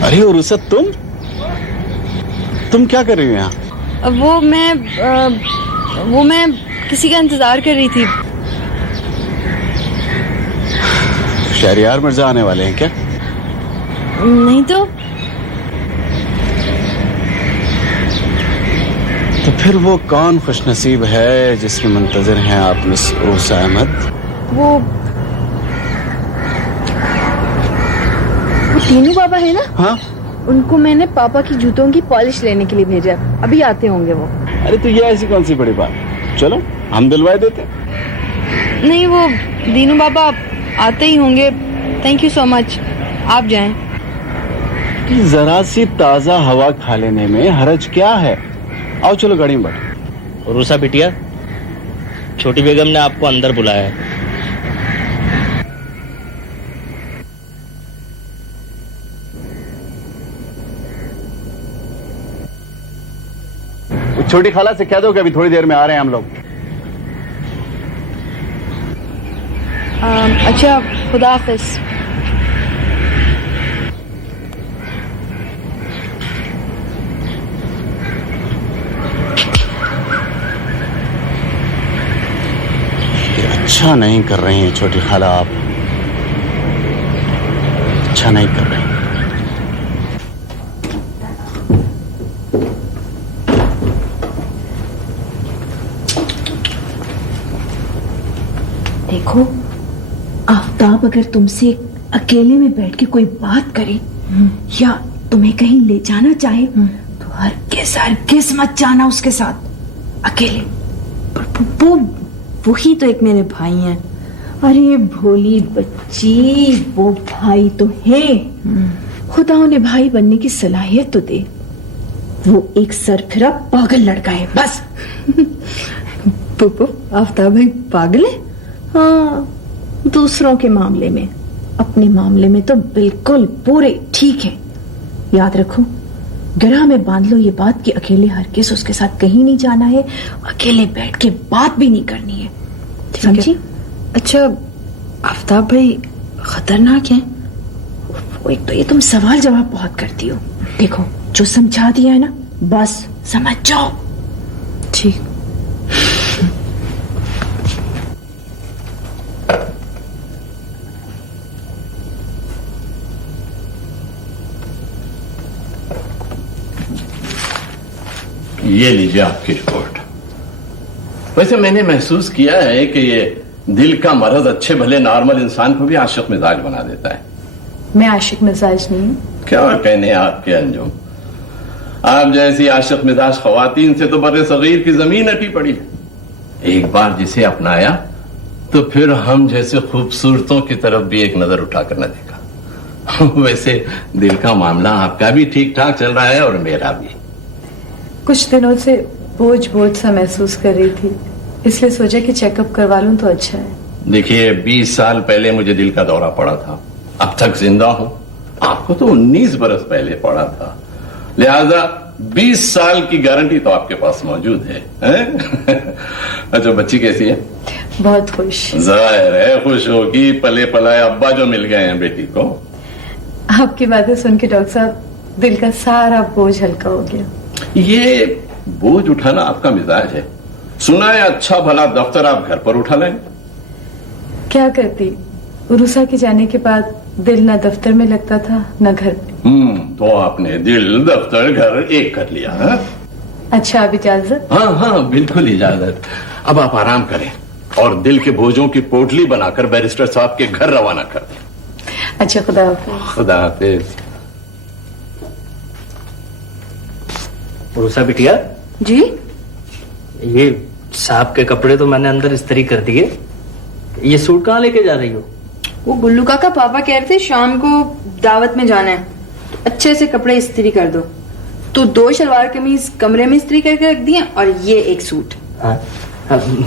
अरे उरुसत, तुम क्या कर रही हो यहाँ? वो मैं किसी का इंतजार कर रही थी। शहरयार मिर्जा आने वाले हैं क्या? नहीं तो फिर वो कौन खुशनसीब है जिसके मुंतजर हैं आप मिस उरुसा अहमद? वो तीनू बाबा है ना? हाँ, उनको मैंने पापा की जूतों की पॉलिश लेने के लिए भेजा। अभी आते होंगे वो। अरे तो ये ऐसी कौन सी बड़ी बात, चलो हम दिलवाए देते। नहीं, वो दीनू बाबा आते ही होंगे। थैंक यू सो मच, आप जाएं। जरा सी ताजा हवा खा लेने में हरज क्या है? आओ चलो गाड़ी में बैठो। रूसा बिटिया, छोटी बेगम ने आपको अंदर बुलाया है। छोटी खाला से कह दो कि अभी थोड़ी देर में आ रहे हैं हम लोग। अच्छा, खुदा हाफिज। अच्छा नहीं कर रही हैं छोटी खाला, आप अच्छा नहीं कर रही। देखो, आफ्ताब अगर तुमसे अकेले में बैठ के कोई बात करे या तुम्हें कहीं ले जाना चाहे तो हरगिज़ मत जाना उसके साथ अकेले। वो ही तो एक मेरे भाई हैं। अरे भोली बच्ची, वो भाई तो है, खुदा उन्हें भाई बनने की सलाहियत तो दे। वो एक सरफिरा पागल लड़का है बस। पुप्पू, आफ्ताब भाई पागल है? हाँ, दूसरों के मामले में, अपने मामले में तो बिल्कुल पूरे ठीक है। याद रखो, गिरह में बांध लो ये बात कि अकेले हरगिज़ उसके साथ कहीं नहीं जाना है, अकेले बैठ के बात भी नहीं करनी है, समझी? अच्छा, आफ्ताब भाई खतरनाक है? वो एक तो ये तुम सवाल जवाब बहुत करती हो। देखो, जो समझा दिया है ना, बस समझ जाओ। ठीक। ये लीजिए आपकी रिपोर्ट। वैसे मैंने महसूस किया है कि ये दिल का मरज अच्छे भले नॉर्मल इंसान को भी आशिक मिजाज बना देता है। मैं आशिक मिजाज नहीं हूँ। क्या कहने आपके अंजुम, आप जैसी आशिक मिजाज खवातीन से तो बड़े सगीर की जमीन अटी पड़ी है। एक बार जिसे अपनाया तो फिर हम जैसे खूबसूरतों की तरफ भी एक नजर उठाकर न देखा। वैसे दिल का मामला आपका भी ठीक ठाक चल रहा है और मेरा भी। कुछ दिनों से बोझ सा महसूस कर रही थी, इसलिए सोचा कि चेकअप करवा लूं तो अच्छा है। देखिए, 20 साल पहले मुझे दिल का दौरा पड़ा था, अब तक जिंदा हूं। आपको तो 19 बरस पहले पड़ा था, लिहाजा 20 साल की गारंटी तो आपके पास मौजूद है, अच्छा, बच्ची कैसी है? बहुत खुश। जाहिर है खुश होगी, पले पलाए अब्बा जो मिल गए हैं बेटी को। आपकी बातें सुन के डॉक्टर साहब, दिल का सारा बोझ हल्का हो गया। ये बोझ उठाना आपका मिजाज है। सुना है अच्छा भला दफ्तर आप घर पर उठा लें। क्या करती, उरुसा के जाने के बाद दिल ना दफ्तर में लगता था न घर पे। तो आपने दिल दफ्तर घर एक कर लिया है? अच्छा, अब इजाजत? हाँ हाँ, बिल्कुल इजाजत। अब आप आराम करें और दिल के बोझों की पोटली बनाकर बैरिस्टर साहब के घर रवाना कर दें। अच्छा, खुदा हाफिज। खुदा हाफिज। उरुसा बिटिया जी, ये साहब के कपड़े तो मैंने अंदर इस्त्री कर दिए, ये सूट कहाँ लेके जा रही हो? वो गुल्लू काका पापा कह रहे थे शाम को दावत में जाना है, तो अच्छे से कपड़े इस्त्री कर दो। तो 2 शलवार कमीज कमरे में इस्त्री करके रख दिए और ये एक सूट। हाँ,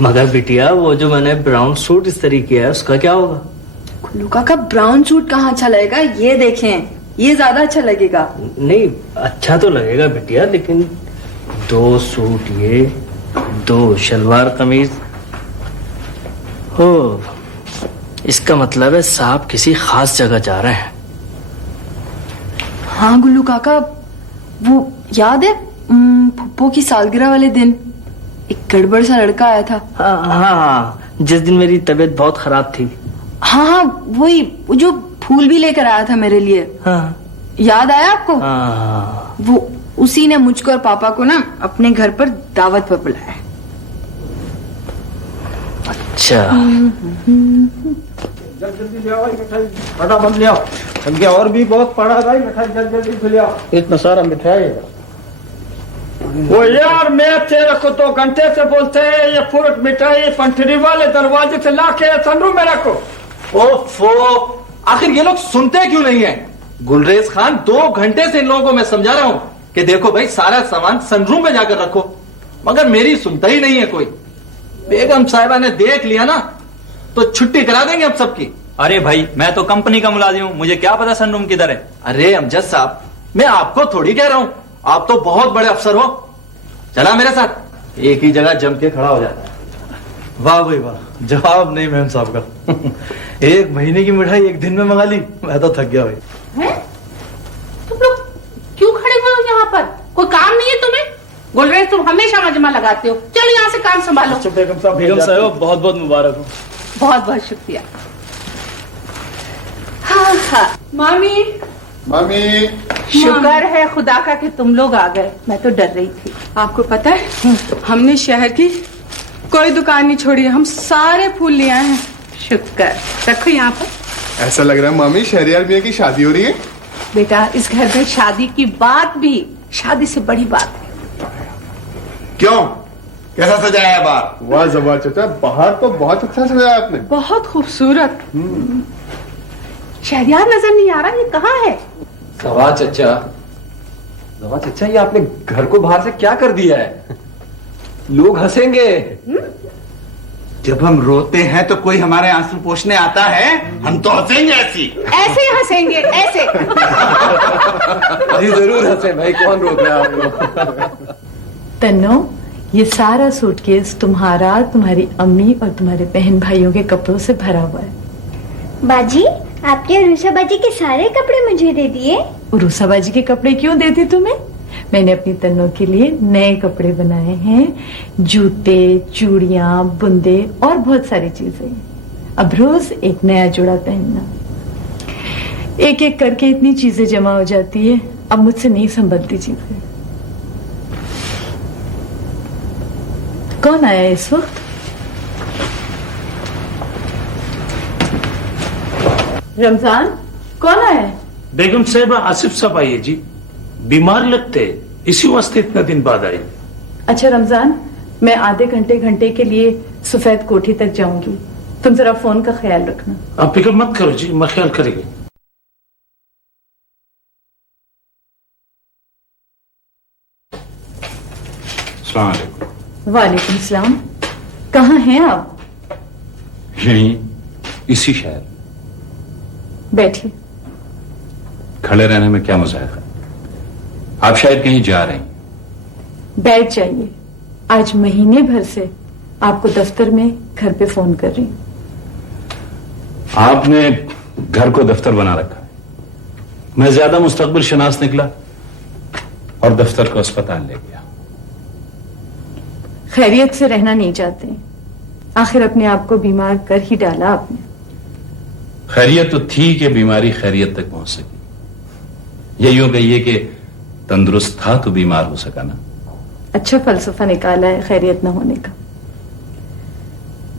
मगर बिटिया वो जो मैंने ब्राउन सूट इस्त्री किया है उसका क्या होगा? गुल्लू काका ब्राउन सूट कहाँ अच्छा लगेगा, ये देखें, ये ज्यादा अच्छा लगेगा। नहीं, अच्छा तो लगेगा बिटिया, लेकिन 2 सूट ये, 2 शलवार कमीज। हो, इसका मतलब है साहब किसी खास जगह जा रहे हैं। हाँ गुल्लू काका, वो याद है फुप्पो की सालगिरह वाले दिन एक गड़बड़ सा लड़का आया था। हाँ, जिस दिन मेरी तबीयत बहुत खराब थी। हाँ, वही, वो जो फूल भी लेकर आया था मेरे लिए। हाँ, याद आया आपको? हाँ। वो उसी ने मुझको और पापा को ना अपने घर पर दावत पर बुलाया। अच्छा। जल्दी ले आओ मिठाई, फटाफट ले आओ। उनके और भी बहुत पड़ा था मिठाई, जल्दी ले आओ। इतना सारा मिठाई है। वो यार, मैं तेरे को 2 घंटे से बोलते हैं ये फ्रूट मिठाई पंटरी वाले दरवाजे से लाके सनरूम में रखो। ओफो, आखिर ये लोग सुनते क्यों नहीं है? गुलरेज खान, 2 घंटे से इन लोगों को मैं समझा रहा हूं कि देखो भाई, सारा सामान सनरूम में जाकर रखो, मगर मेरी सुनता ही नहीं है कोई। बेगम साहिबा ने देख लिया ना तो छुट्टी करा देंगे हम सबकी। अरे भाई, मैं तो कंपनी का मुलाजिम हूं, मुझे क्या पता सनरूम किधर है। अरे अमजद साहब, मैं आपको थोड़ी कह रहा हूं, आप तो बहुत बड़े अफसर हो। चला मेरे साथ, एक ही जगह जम के खड़ा हो जाता है। वाह भाई वाह, जवाब नहीं मैम साहब का। 1 महीने की मिठाई 1 दिन में मंगा ली, मैं तो थक गया भाई। हैं? तुम लोग क्यों खड़े हुए हो यहाँ पर? कोई काम नहीं है तुम्हें? गुलरेज, तुम हमेशा मजमा लगाते हो, चलो यहाँ से काम संभालो। बेगम साहब, बहुत बहुत मुबारक हो। बहुत बहुत शुक्रिया। हाँ हाँ, मामी मामी, शुक्र है खुदा का कि तुम लोग आ गए, मैं तो डर रही थी। आपको पता है, हमने शहर की कोई दुकान नहीं छोड़ी है, हम सारे फूल ले आए हैं। शुक्र, रखो यहाँ पर। ऐसा लग रहा है मामी शहरियार मियाँ की शादी हो रही है। बेटा, इस घर में शादी की बात भी शादी से बड़ी बात है। क्यों, कैसा सजाया है बाहर? वाह जवाब चाचा, बाहर तो बहुत अच्छा सजाया आपने। बहुत खूबसूरत। शहरियार नजर नहीं आ रहा, ये कहाँ है? जवाब चचा, ये आपने घर को बाहर से क्या कर दिया है? लोग हंसेंगे। जब हम रोते हैं तो कोई हमारे आंसू पोंछने आता है, हम तो हंसेंगे ऐसे हंसेंगे, ऐसे। जी जरूर हंसे भाई, कौन रोक रहा है आपको? तन्नो, ये सारा सूटकेस तुम्हारा, तुम्हारी अम्मी और तुम्हारे बहन भाइयों के कपड़ों से भरा हुआ है। बाजी, आपने रूसा बाजी के सारे कपड़े मुझे दे दिए। रूसा बाजी के कपड़े क्यों देती तुम्हें? मैंने अपनी तन्नो के लिए नए कपड़े बनाए हैं, जूते, चूड़ियां, बुंदे और बहुत सारी चीजें। अब रोज एक नया जोड़ा पहनना। एक एक करके इतनी चीजें जमा हो जाती है, अब मुझसे नहीं संभलती चीजें। कौन आया इस वक्त? रमजान, कौन आया है? बेगम साहिबा, आसिफ साहब आइए जी, बीमार लगते, इसी वास्ते इतना दिन बाद आई। अच्छा रमजान, मैं आधे घंटे के लिए सफेद कोठी तक जाऊंगी, तुम जरा फोन का ख्याल रखना। आप फिक्र मत करो जी, मैं ख्याल करेंगे। वालेकुम सलाम। कहाँ हैं आप? यहीं, इसी शहर। बैठिए। खड़े रहने में क्या मजाक है? आप शायद कहीं जा रही हैं। बैठ जाइए, आज महीने भर से आपको दफ्तर में घर पे फोन कर रही हूं। आपने घर को दफ्तर बना रखा है। मैं ज्यादा मुस्तकबिल शनास निकला और दफ्तर को अस्पताल ले गया। खैरियत से रहना नहीं चाहते, आखिर अपने आप को बीमार कर ही डाला आपने। खैरियत तो थी कि बीमारी खैरियत तक पहुंच सकी। ये यूं कहिए कि तंदुरुस्त था तो बीमार हो सका ना। अच्छा फलसफा निकाला है खैरियत न होने का।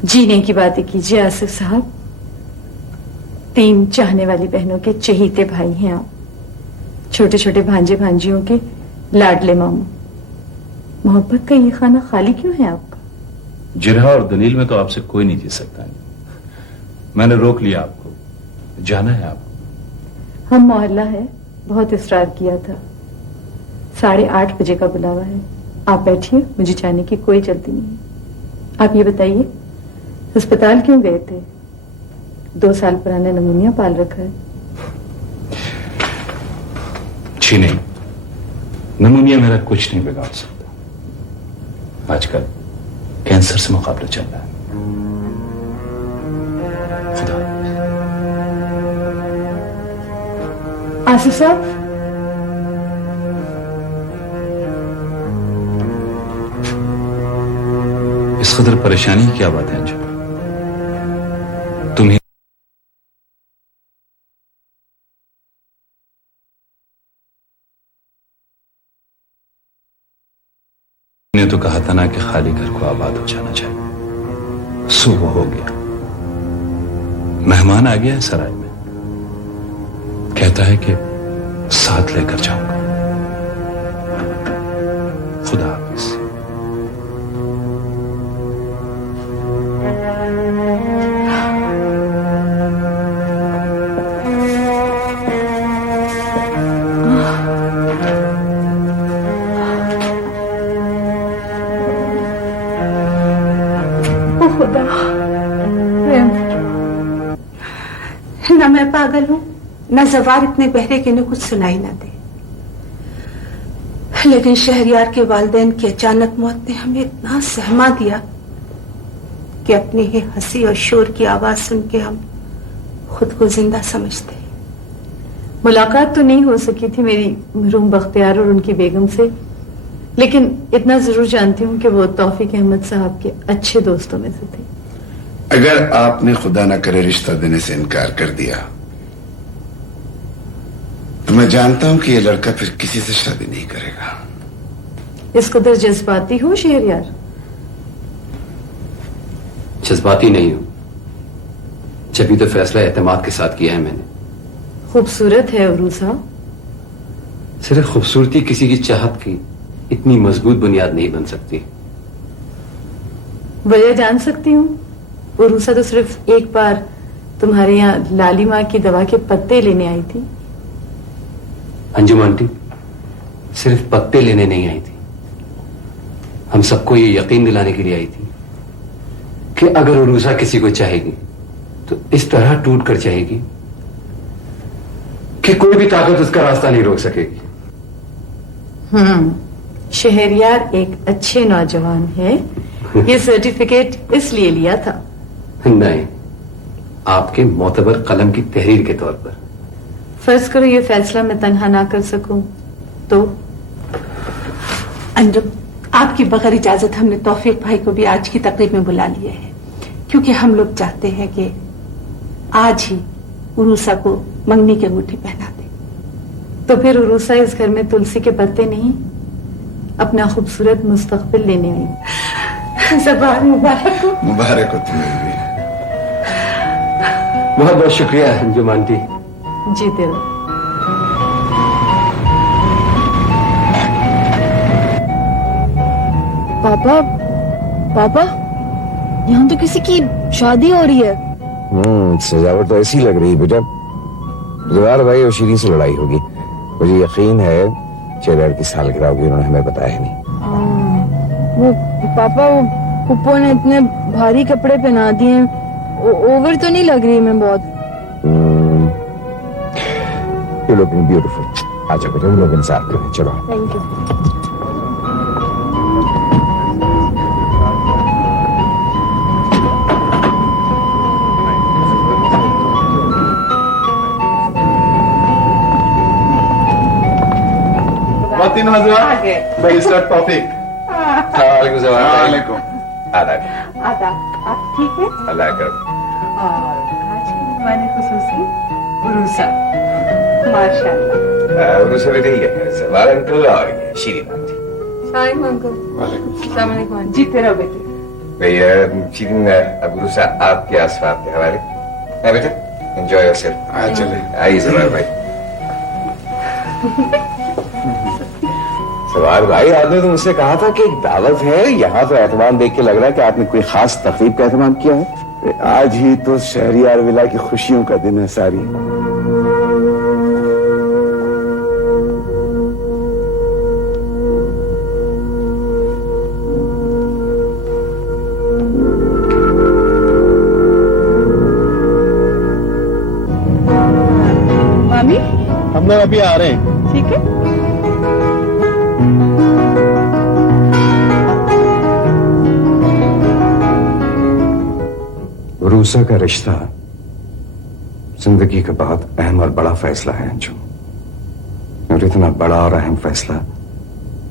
जीने की बातें कीजिए आसिफ साहब। 3 चाहने वाली बहनों के चहीते भाई हैं आप, छोटे छोटे भांजे भांजियों के लाडले मामू। मोहब्बत का ये खाना खाली क्यों है आपका? जिरहा और दलील में तो आपसे कोई नहीं जीत सकता। मैंने रोक लिया आपको, जाना है आपको। हम मोहल्ला है, बहुत इसरार किया था। 8:30 बजे का बुलावा है, आप बैठिए, मुझे जाने की कोई जल्दी नहीं है। आप ये बताइए, अस्पताल क्यों गए थे? 2 साल पुराना नमूनिया पाल रखा है। जी नहीं, निमोनिया मेरा कुछ नहीं बिगाड़ सकता। आजकल कैंसर से मुकाबला चल रहा है। आसिफ साहब, इस कदर परेशानी की क्या बात है अंजुम? तुम्हें ने तो कहा था ना कि खाली घर को आबाद हो जाना चाहिए। सुबह हो गया, मेहमान आ गया है सराय में, कहता है कि साथ लेकर जाऊंगा। खुदा हाफिज। ना मैं पागल हूं, ना जवार इतने बहरे के इन्हें कुछ सुनाई ना दे। लेकिन शहरयार के वालिदैन की अचानक मौत ने हमें इतना सहमा दिया कि अपनी ही हंसी और शोर की आवाज सुन के हम खुद को जिंदा समझते। मुलाकात तो नहीं हो सकी थी मेरी मरहूम बख्तियार और उनकी बेगम से, लेकिन इतना जरूर जानती हूँ कि वो तौफीक अहमद साहब के अच्छे दोस्तों में से थे। अगर आपने खुदा न करे रिश्ता देने से इनकार कर दिया तो मैं जानता हूं कि ये लड़का फिर किसी से शादी नहीं करेगा। इस कदर जज्बाती हो शहरयार? जज्बाती नहीं हूं, जब तो फैसला एतमाद के साथ किया है मैंने। खूबसूरत है उरूसा। सिर्फ खूबसूरती किसी की चाहत की इतनी मजबूत बुनियाद नहीं बन सकती। वजह जान सकती हूँ? उरूसा तो सिर्फ एक बार तुम्हारे यहाँ लाली माँ की दवा के पत्ते लेने आई थी। अंजुम आंटी सिर्फ पत्ते लेने नहीं आई थी, हम सबको ये यकीन दिलाने के लिए आई थी कि अगर उरूसा किसी को चाहेगी तो इस तरह टूट कर चाहेगी कि कोई भी ताकत उसका रास्ता नहीं रोक सकेगी। शहरयार एक अच्छे नौजवान है, ये सर्टिफिकेट इसलिए लिया था। नहीं, आपके मोतबर कलम की तहरीर के तौर पर। फर्ज करो ये फैसला मैं तन्हा ना कर सकूं तो? अंजुम, आपकी बगैर इजाजत हमने तौफीक भाई को भी आज की तकरीब में बुला लिया है, क्योंकि हम लोग चाहते हैं कि आज ही उरूसा को मंगनी की अंगूठी पहना दे। तो फिर उरूसा इस घर में तुलसी के पत्ते नहीं, अपना खूबसूरत मुस्तकबिल लेने आई। ज़बान मुबारक हो। मुबारक हो तुम्हें भी। बहुत बहुत शुक्रिया अंजुम आंटी। जीते रहो। पापा, पापा, यहाँ तो किसी की शादी हो रही है। सजावट तो ऐसी लग रही बेटा। जवार भाई और शीरी से लड़ाई होगी। मुझे यकीन है शहरयार की सालगिरह होगी, उन्होंने हमें बताया नहीं। वो पापा, वो पुप्पो ने इतने भारी कपड़े पहना दिए, ओवर तो नहीं लग रही मैं बहुत? You're looking beautiful. आजा बेटा, हम लोग इंतजार करें। चलो। Thank you. वातिन हज़रात, बैरिस्टर तौफीक। वालेकुम। आदाब। आप ठीक है? अल्लाह कर। और आज की मेहमानी खुसूसी उरूसा। माशाल्लाह। उरूसा भी ठीक है। सवाल अंकल और ये शीरी आंटी। सलाम अंकल। अस्सलाम वालेकुम। जीते रहो बेटे। भैया शीरीन, अब उरूसा आपके आसपास के हवाले। है बेटा, एंजॉय योरसेल्फ। चले आइए सवाल भाई। सवाल भाई, आपने तो मुझसे कहा था कि एक दावत है, यहाँ तो एहतमाम देख के लग रहा है कि आपने कोई खास तकरीब का एहतमाम किया है। आज ही तो शहरयार विला की खुशियों का दिन है सारी। मामी, हम लोग अभी आ रहे हैं। ठीक है। उरूसा का रिश्ता जिंदगी का बहुत अहम और बड़ा फैसला है अंजुम, और इतना बड़ा और अहम फैसला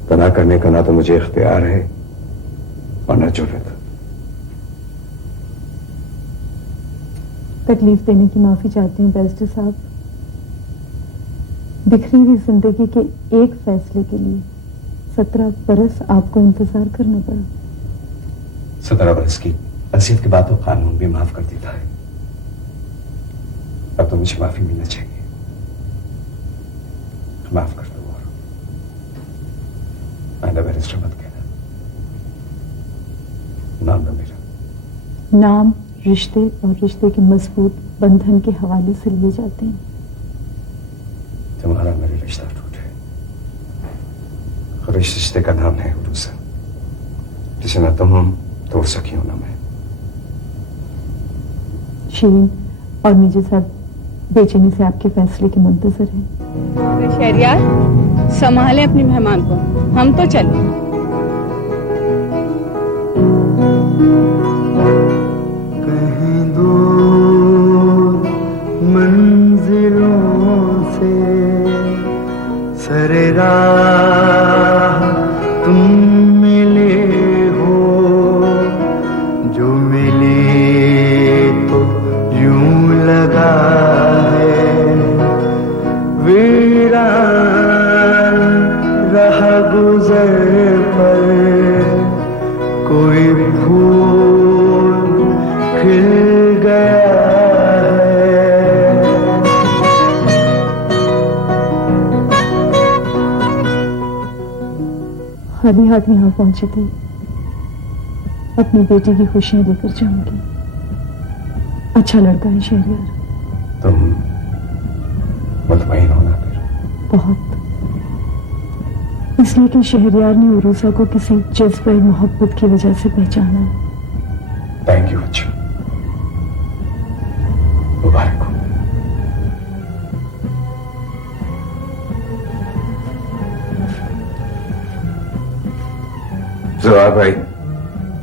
तना करने का ना तो मुझे इख्तियार है और न जुर्रत। तकलीफ देने की माफी चाहती हूँ बैरिस्टर साहब। बिखरी हुई जिंदगी के एक फैसले के लिए 17 बरस आपको इंतजार करना पड़ा। 17 बरस की असीयत के बाद तो कानून भी माफ कर देता है। अब तो मुझे माफी मिलना चाहिए। माफ कर दो और आइंदा बैरिस्टर मत कहना। नाम लो मेरा। नाम रिश्ते और रिश्ते के मजबूत बंधन के हवाले से लिए जाते हैं। तुम्हारा मेरे रिश्ता टूटे और इस रिश्ते का नाम है उरूसा, जिसे ना तुम तोड़ सकी हो ना मैं। शीरीन और मीजे साहब बेचैनी से आपके फैसले के मुंतजर हैं। शहरियार, संभालें अपनी मेहमान को, हम तो चले। सरे राह तुम मिले हो, जो मिले तो यूं लगा है वीरान रहा गुजर पर कोई फूल खिल गया। हाथी हाथ यहाँ पहुंचे थे, अपनी बेटी की खुशियां लेकर जाऊंगी। अच्छा लड़का है शहरियार। तुम मुतमईन होना फिर। बहुत, इसलिए कि शहरियार ने उरूसा को किसी जज्बे मोहब्बत की वजह से पहचाना है। थैंक यू बच्चों, मुबारक हो। जवाब भाई,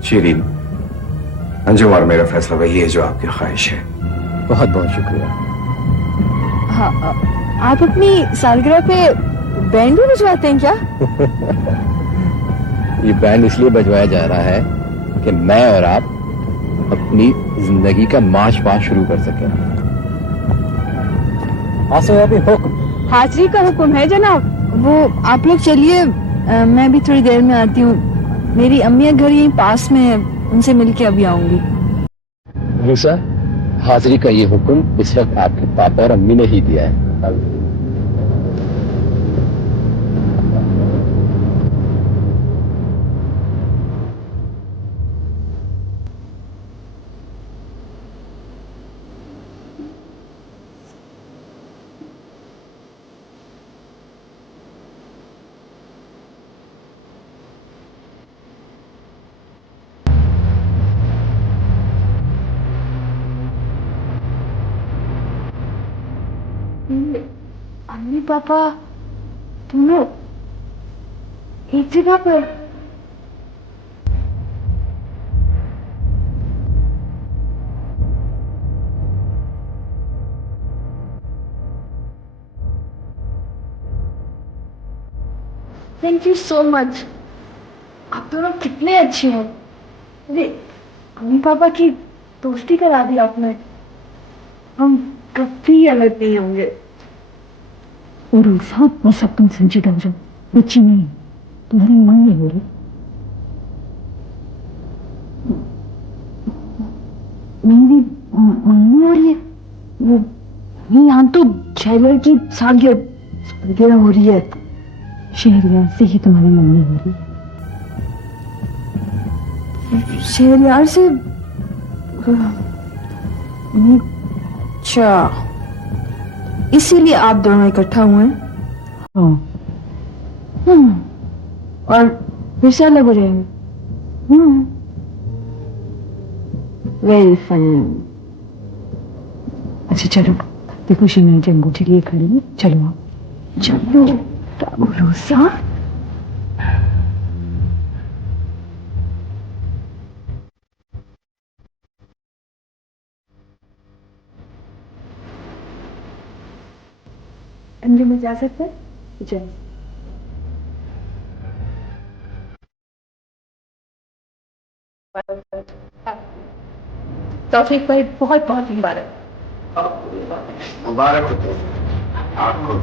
शीरीन, अंजुम और मेरा फैसला वही है जो आपकी ख्वाहिश है। बहुत बहुत शुक्रिया। हाँ, आप अपनी सालगिरह पे बैंड भी बजवाते हैं क्या? ये बैंड इसलिए बजवाया जा रहा है कि मैं और आप अपनी जिंदगी का मार्च पास शुरू कर सकें। हुक्म। हाजिरी का हुक्म है जनाब। वो आप लोग चलिए, मैं भी थोड़ी देर में आती हूँ। मेरी अम्मी घर यहीं पास में है, उनसे मिलके अभी आऊंगी। रूसा, हाजिरी का ये हुक्म इस वक्त आपके पापा और अम्मी ने ही दिया है। अम्मी पापा दोनों एक जगह पर। Thank you so much. आप दोनों कितने अच्छे हैं। अरे अम्मी पापा की दोस्ती करा दी आपने। हम कभी अलग नहीं होंगे। उरूसा, वो सब तुम समझी गंजो, बच्ची नहीं, तुम्हारी मम्मी हो रही। मेरी मम्मी हो रही है? वो यहाँ तो शहरियार की सालगिरह हो रही है। शहरियार से ही तुम्हारी मम्मी हो रही है। शहरियार से? अच्छा, इसीलिए आप दोनों इकट्ठा हुए हैं। हाँ। और फिर से अलग हो जाएंगे। Very funny. अच्छा चलो, देखो शीना जी अंगूठी लिए खड़ी है, चलो आप। चलो उरूसा। अंजुम इजाजत है। जय। तौफीक भाई बहुत बहुत मुबारक। मुबारक हो आपको।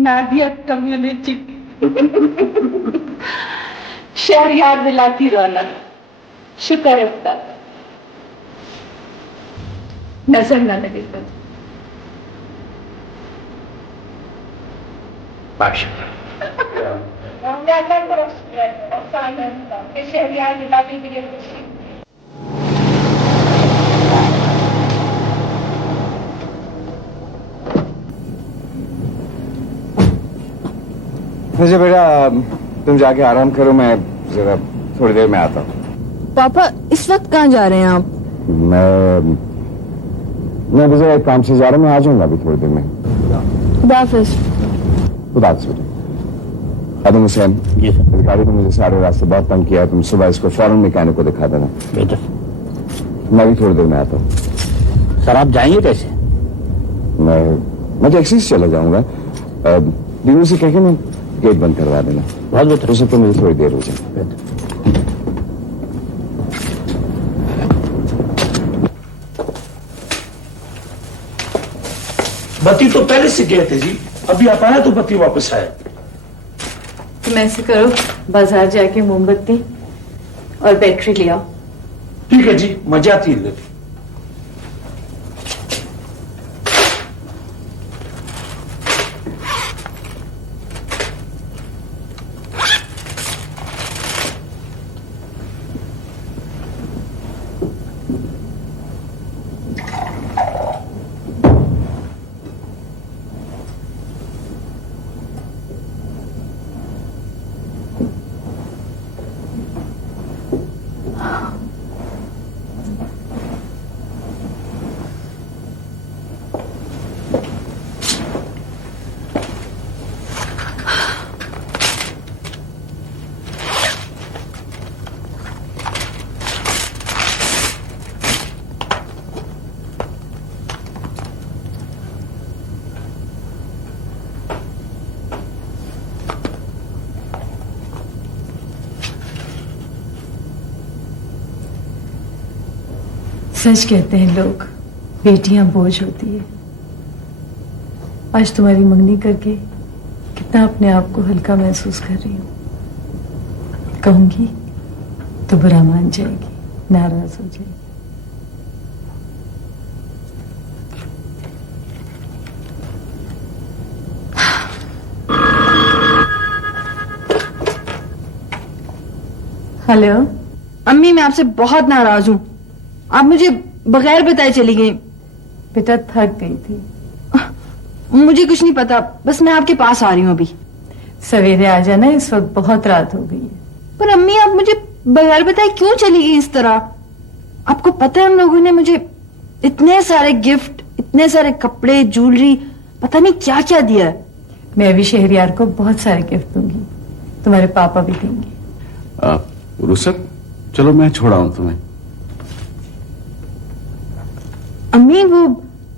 नादिया कम्युनिटी शहरियार दिलाती रौनक। शुक्र है खुदा का। नजर न लगे तो शहरियार दिलाती के लिए मुझे बेटा तुम जाके आराम करो, मैं जरा थोड़ी देर में आता हूँ। पापा इस वक्त कहाँ जा रहे हैं आप? मैं भी जरा एक काम से जा रहा हूँ, मैं आ जाऊंगा अभी थोड़ी देर में। खुदा हाफिज। खुदा हाफिज बेटा। आदम हुसैन, इस गाड़ी ने मुझे सारे रास्ते बहुत तंग किया है, तुम सुबह इसको फौरन मैकेनिक को दिखा देना। बेटा मैं भी थोड़ी देर में आता हूँ। सर आप जाएंगे कैसे? मैं टैक्सी से चला जाऊंगा। दीनू से कह के मैं गेट बंद करवा देना। बहुत बेहतर। उसे तो मुझे थोड़ी देर हो जाए। बत्ती तो पहले से गए थे जी, अभी आप आया तो बत्ती वापस आया। तुम ऐसे करो, बाजार जाके मोमबत्ती और बैटरी ले आओ। ठीक है जी, मैं जाती हूँ। सच कहते हैं लोग, बेटियां बोझ होती है। आज तुम्हारी मंगनी करके कितना अपने आप को हल्का महसूस कर रही हूं। कहूंगी तो बुरा मान जाएगी, नाराज हो जाएगी। हेलो अम्मी, मैं आपसे बहुत नाराज हूँ। आप मुझे बगैर बताए चली गई। बेटा थक गई थी। मुझे कुछ नहीं पता, बस मैं आपके पास आ रही हूँ अभी। सवेरे आ जाना, इस वक्त बहुत रात हो गई है। पर अम्मी आप मुझे बगैर बताए क्यों चली गई इस तरह? आपको पता है उन लोगों ने मुझे इतने सारे गिफ्ट, इतने सारे कपड़े, ज्वेलरी, पता नहीं क्या क्या दिया है। मैं भी शहरियार को बहुत सारे गिफ्ट दूंगी, तुम्हारे पापा भी देंगे। रुसक, चलो मैं छोड़ा हूं तुम्हें। अम्मी वो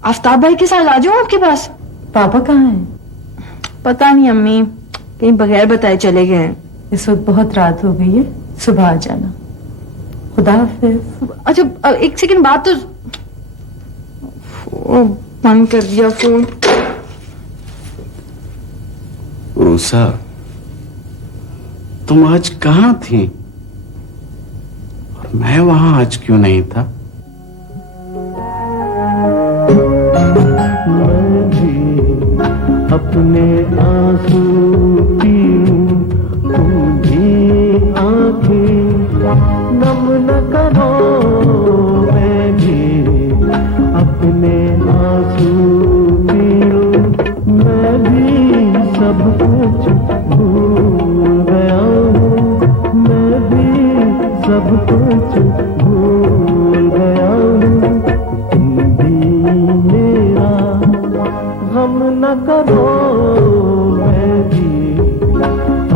आफ्ताब भाई के साथ आ जाऊं आपके पास? पापा कहाँ हैं? पता नहीं अम्मी, कहीं बगैर बताए चले गए हैं। इस वक्त बहुत रात हो गई है, सुबह आ जाना। खुदा हाफिज। अच्छा एक सेकंड बात तो बंद कर दिया फोन। रूसा, तुम आज कहाँ थी और मैं वहां आज क्यों नहीं था? मैं भी अपने आंसू पीऊं, तुम भी आंखें नम न करो। मैं भी अपने आंसू पीऊं, मैं भी सब कुछ भूल गया हूँ। मैं भी सब कुछ भूल गया हूँ। तुम भी मेरा गम न करो, मैं भी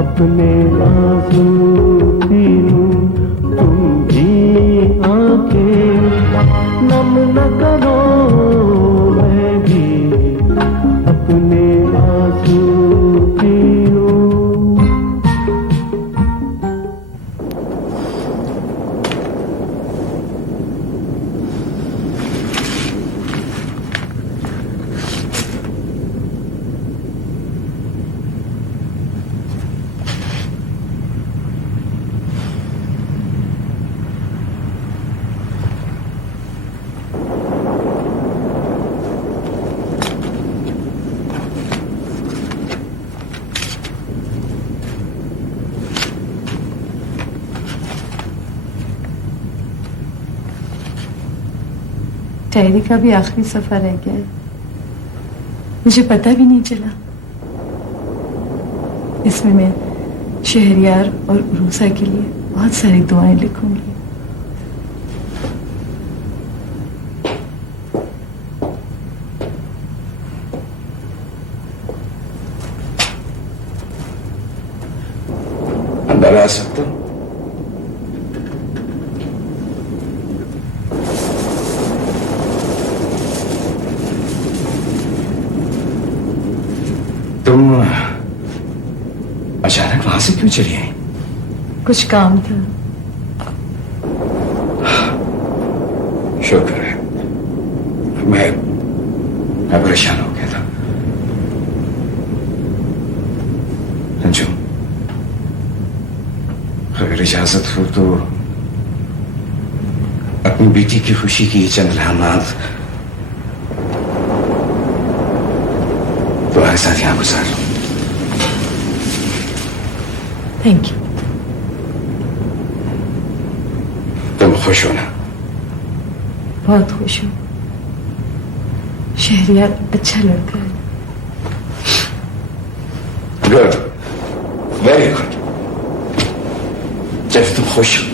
अपने आंसू पी लूं, तुम भी आंखें नम न करो, मैं भी अपने आंसू पी लूं। डायरी का भी आखिरी सफर रह गया है, मुझे पता भी नहीं चला। इसमें मैं शहरयार और उरूसा के लिए बहुत सारी दुआएं लिखूंगी। अंदर आ सकता हूं? तुम अचानक वहां से क्यों चली आई? कुछ काम था। शुक्र है, मैं परेशान हो गया था। अंजुम, अगर इजाजत हो तो अपनी बेटी की खुशी की चंद लम्हात तुम्हारे साथ यहां गुजार लूं। Thank you. तुम खुश हो ना? बहुत खुश हूँ। शहरयार अच्छा लड़का है। Good, very good. जब तुम खुश हो,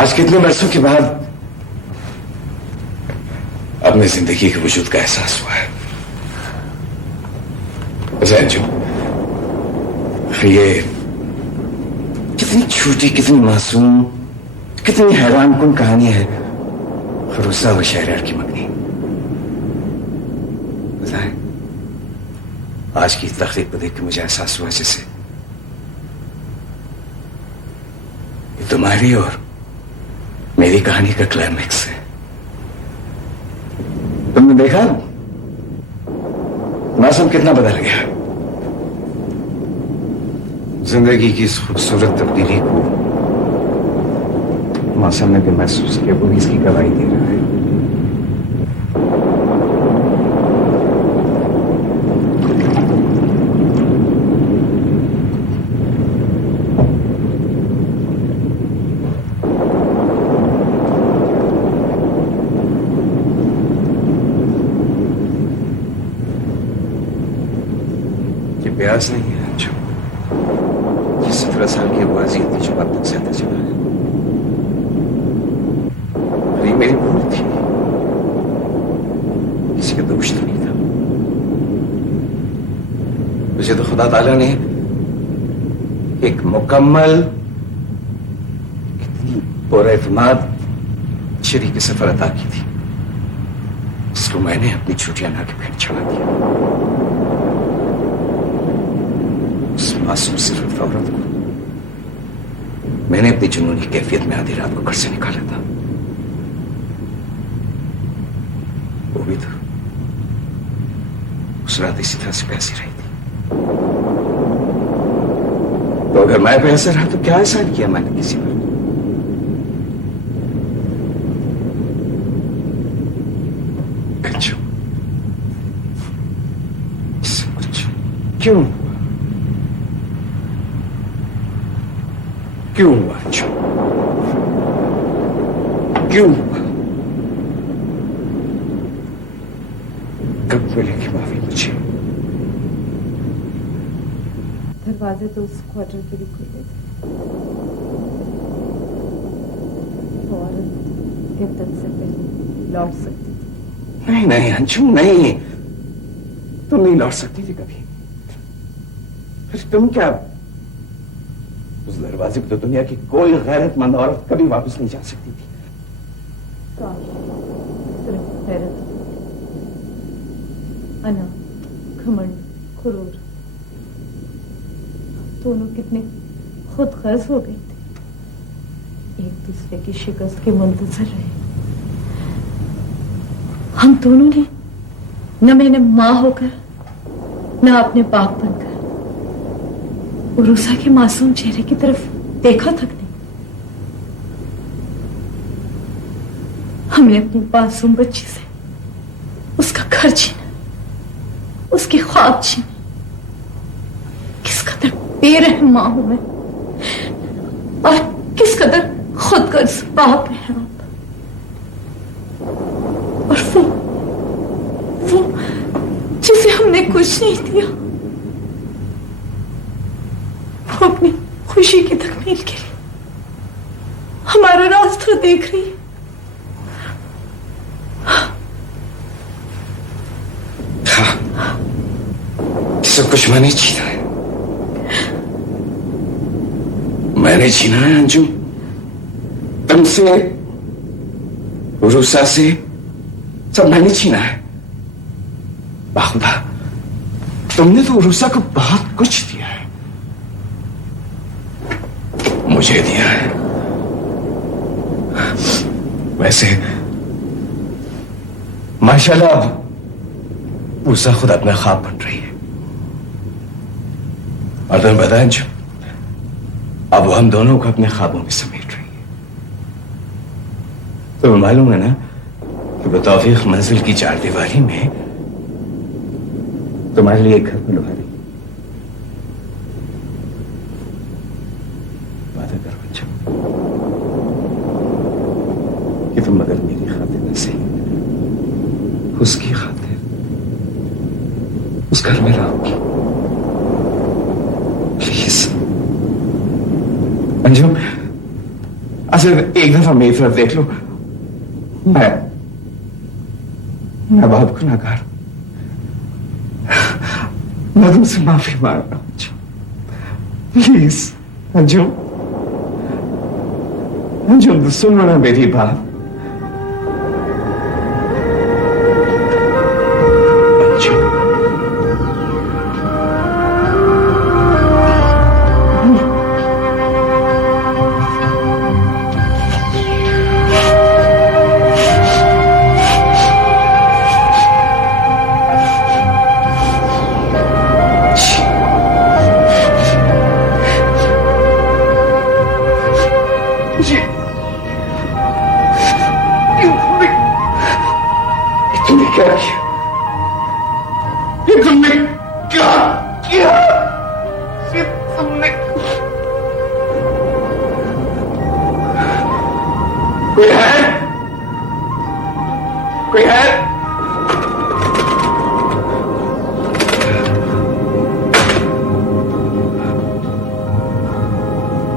आज कितने वर्षों के बाद अपनी जिंदगी के वजूद का एहसास हुआ है। अंजू, ये कितनी छोटी, कितनी मासूम, कितनी हैरान कुन कहानी है खरूसा और शहरयार की मंगनी। बताएं, आज की तकरीब को देख के मुझे एहसास हुआ जैसे ये तुम्हारी और मेरी कहानी का क्लाइमैक्स है। तुमने देखा मौसम कितना बदल गया। जिंदगी की इस खूबसूरत तब्दीली को मौसम ने भी महसूस किया, वो भी इसकी गवाही दे रहा है। ये प्यास नहीं है जो 17 साल की आवाज थी जो अब तक सहता चला है। ये मेरी भूल थी, किसी का दोष तो नहीं था। मुझे तो खुदा ताला ने एक मुकम्मल, इतनी पुरएतमाद शरीक सफर अता की थी, जिसको मैंने अपनी छुट्टियां ना के फिर छड़ा दिया। उस मासूम सिर्फ औरत को मैंने अपनी जुनूनी कैफियत में आधी रात को घर से निकाला था। वो भी तो उस रात इसी तरह से प्यासी रही थी। तो अगर मैं प्यासा रहा तो क्या एहसान किया मैंने किसी पर? क्यों क्यों हुआ? क्यों? कब मिलेगी माफी मुझे? दरवाजे तो उस क्वार्टर के लिए खुले थे। वो औरत गिरदन से पहले लौट सकती थी। नहीं नहीं अंशु, नहीं। तुम नहीं लौट सकती थी कभी। फिर तुम क्या, उस दरवाजे पे तो दुनिया की कोई गैरतमंद औरत कभी वापस नहीं जा सकती थी। सिर्फ गैरत, अना, घमंड, गुरूर, दोनों कितने खुद गर्ज हो गए थे, एक दूसरे की शिकस्त के मुंतजर रहे। हम दोनों ने न मैंने मां होकर न अपने बाप बनकर उरूसा के मासूम चेहरे की तरफ देखा तक नहीं। हमने अपनी मासूम बच्ची से उसका घर छीना, उसके ख्वाब छीने। किस कदर बेरहम मां हूं मैं और किस कदर खुदगर्ज बाप है आप। और वो जिसे हमने कुछ नहीं दिया, वो अपनी खुशी की तकमील के लिए हमारा रास्ता देख रही है। सब कुछ मैंने छीना है, मैंने छीना है अंजुम, तुमसे, उरूसा से, सब मैंने छीना है। बाखुदा, तुमने तो उरूसा को बहुत कुछ दिया है, मुझे दिया है। वैसे माशाल्लाह अब उरूसा खुद अपना ख्वाब बन रही है। और तुम्हें बताएं जो, अब वो हम दोनों को अपने ख्वाबों में समेट रही है। तुम्हें मालूम है ना कि वो तौफीक मंजिल की चारदीवारी में तुम्हारे लिए एक घर बनवा रही है। वादा करो अच्छा कि तुम मगर मेरी खातिर न सही, उसकी खातिर उस घर में रहोगी। प्लीज अंजुम, सिर्फ एक दफा मेरी तरफ देख लो। मैं बहुत गुनाहगार हूं, मैं तुमसे माफी मांग रहा हूं। प्लीज अंजुम, अंजुम सुनो ना मेरी बात।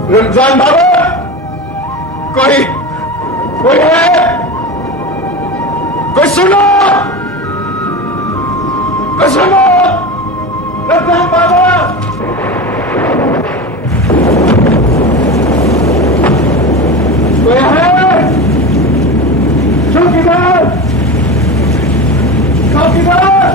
रमजान बाबा, कोई है? कोई सुनो, कोई सुनो, रमजान बाबा, कोई है? चौकीदार, चौकीदार,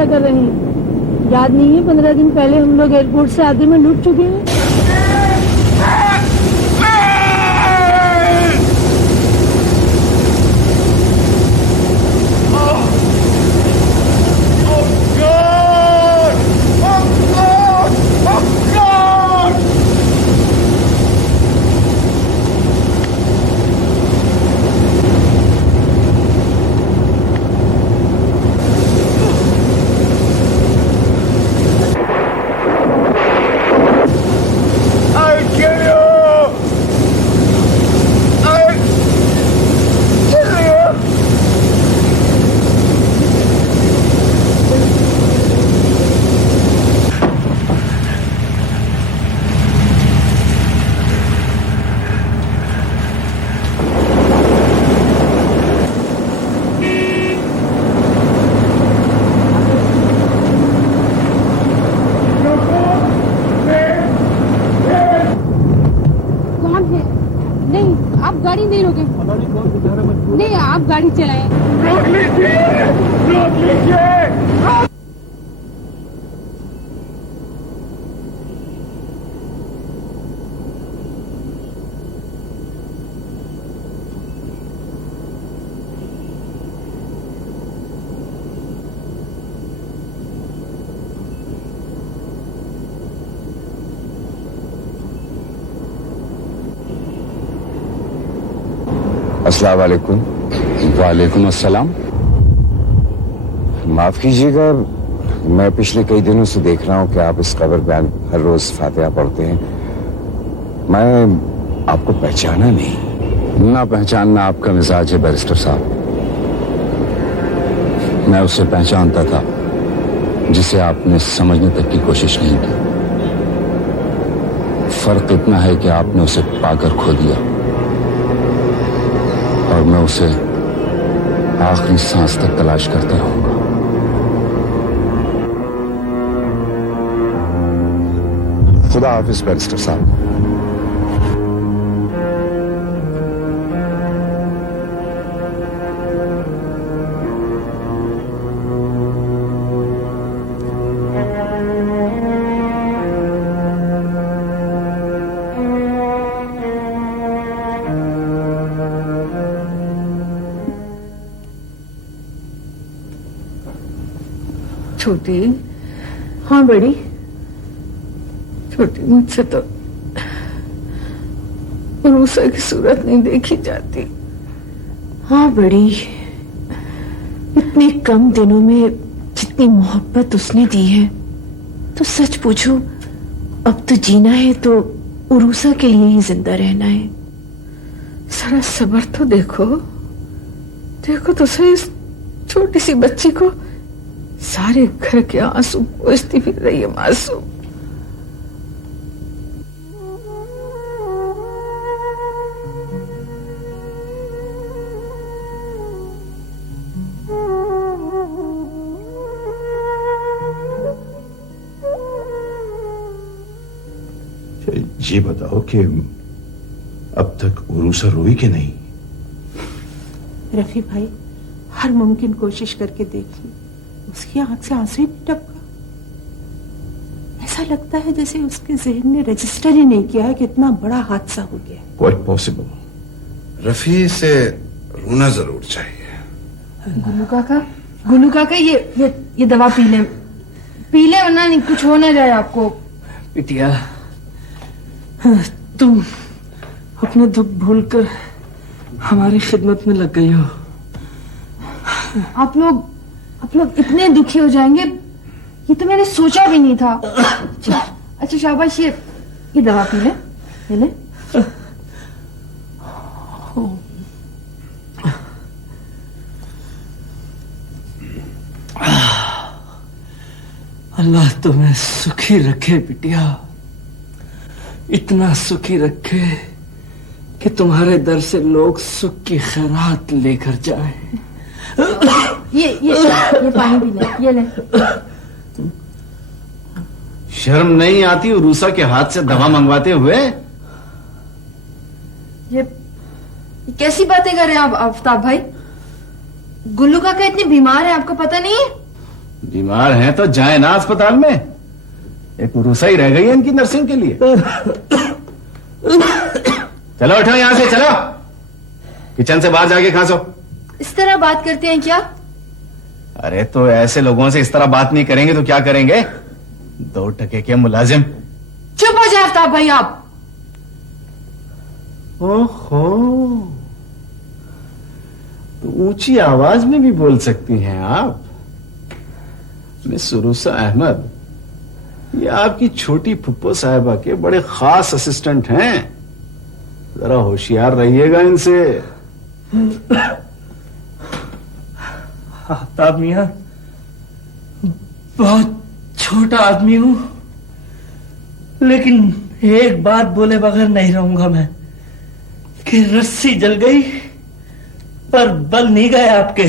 कर रहे हैं। याद नहीं है 15 दिन पहले हम लोग एयरपोर्ट से आधे में लूट चुके हैं। गाड़ी नहीं रोके। नहीं, आप गाड़ी चलाएं। रोक लीजिए, रोक लीजिए। अस्सलाम वालेकुम। वालेकुम अस्सलाम। माफ कीजिएगा, मैं पिछले कई दिनों से देख रहा हूं कि आप इस कब्र पे हर रोज फातिहा पढ़ते हैं। मैं आपको पहचाना नहीं। ना पहचानना आपका मिजाज है बैरिस्टर साहब। मैं उसे पहचानता था जिसे आपने समझने तक की कोशिश नहीं की। फर्क इतना है कि आपने उसे पाकर खो दिया और मैं उसे आखिरी सांस तक तलाश करता रहूंगा। खुदा हाफिज बैरिस्टर साहब। छोटी। हाँ बड़ी। छोटी, मुझसे तो रूसा की सूरत नहीं देखी जाती। हाँ बड़ी, इतने कम दिनों में जितनी मोहब्बत उसने दी है, तो सच पूछो अब तो जीना है तो उरूसा के लिए ही जिंदा रहना है। जरा सब्र तो देखो, देखो तो सही इस छोटी सी बच्ची को। सारे घर के आंसू पोंछती फिर रही है मासूम। ये बताओ कि अब तक उरूसा रोई कि नहीं? रफी भाई, हर मुमकिन कोशिश करके देखी, उसकी आंख से आंसू ही नहीं टपका। ऐसा लगता है जैसे उसके जहन ने रजिस्टर ही नहीं किया है कि इतना बड़ा हादसा हो गया। Quite possible. रफी से रोना जरूर चाहिए। गुल्लू काका ये दवा पी ले वरना नहीं कुछ हो ना जाए आपको। बिटिया, तुम अपने दुख भूलकर हमारी खिदमत में लग गई हो। आप लोग इतने दुखी हो जाएंगे, ये तो मैंने सोचा भी नहीं था। अच्छा शाबाश, ये दवा पी ले। अल्लाह तुम्हें सुखी रखे बिटिया, इतना सुखी रखे कि तुम्हारे दर से लोग सुख की खैरात लेकर जाएं। ये पानी पी ले, ये ले। शर्म नहीं आती उरूसा के हाथ से दवा मंगवाते हुए? ये कैसी बातें कर रहे हैं आप आफ्ताब भाई? गुल्लू काका इतने बीमार है, आपको पता नहीं है? बीमार हैं तो जाए ना अस्पताल में। एक उरूसा ही रह गई है इनकी नर्सिंग के लिए। चलो उठो यहां से, चलो किचन से बाहर जाके खा सो। इस तरह बात करते हैं क्या? अरे तो ऐसे लोगों से इस तरह बात नहीं करेंगे तो क्या करेंगे? 2 टके के मुलाजिम। चुप हो जाए आफ्ताब भाई आप। ओहो, तो ऊंची आवाज में भी बोल सकती हैं आप। मिस उरूसा अहमद, ये आपकी छोटी फुप्पो साहिबा के बड़े खास असिस्टेंट हैं। जरा होशियार रहिएगा इनसे। आफ्ताब मियां, बहुत छोटा आदमी हूं, लेकिन एक बात बोले बगैर नहीं रहूंगा मैं कि रस्सी जल गई पर बल नहीं गए आपके।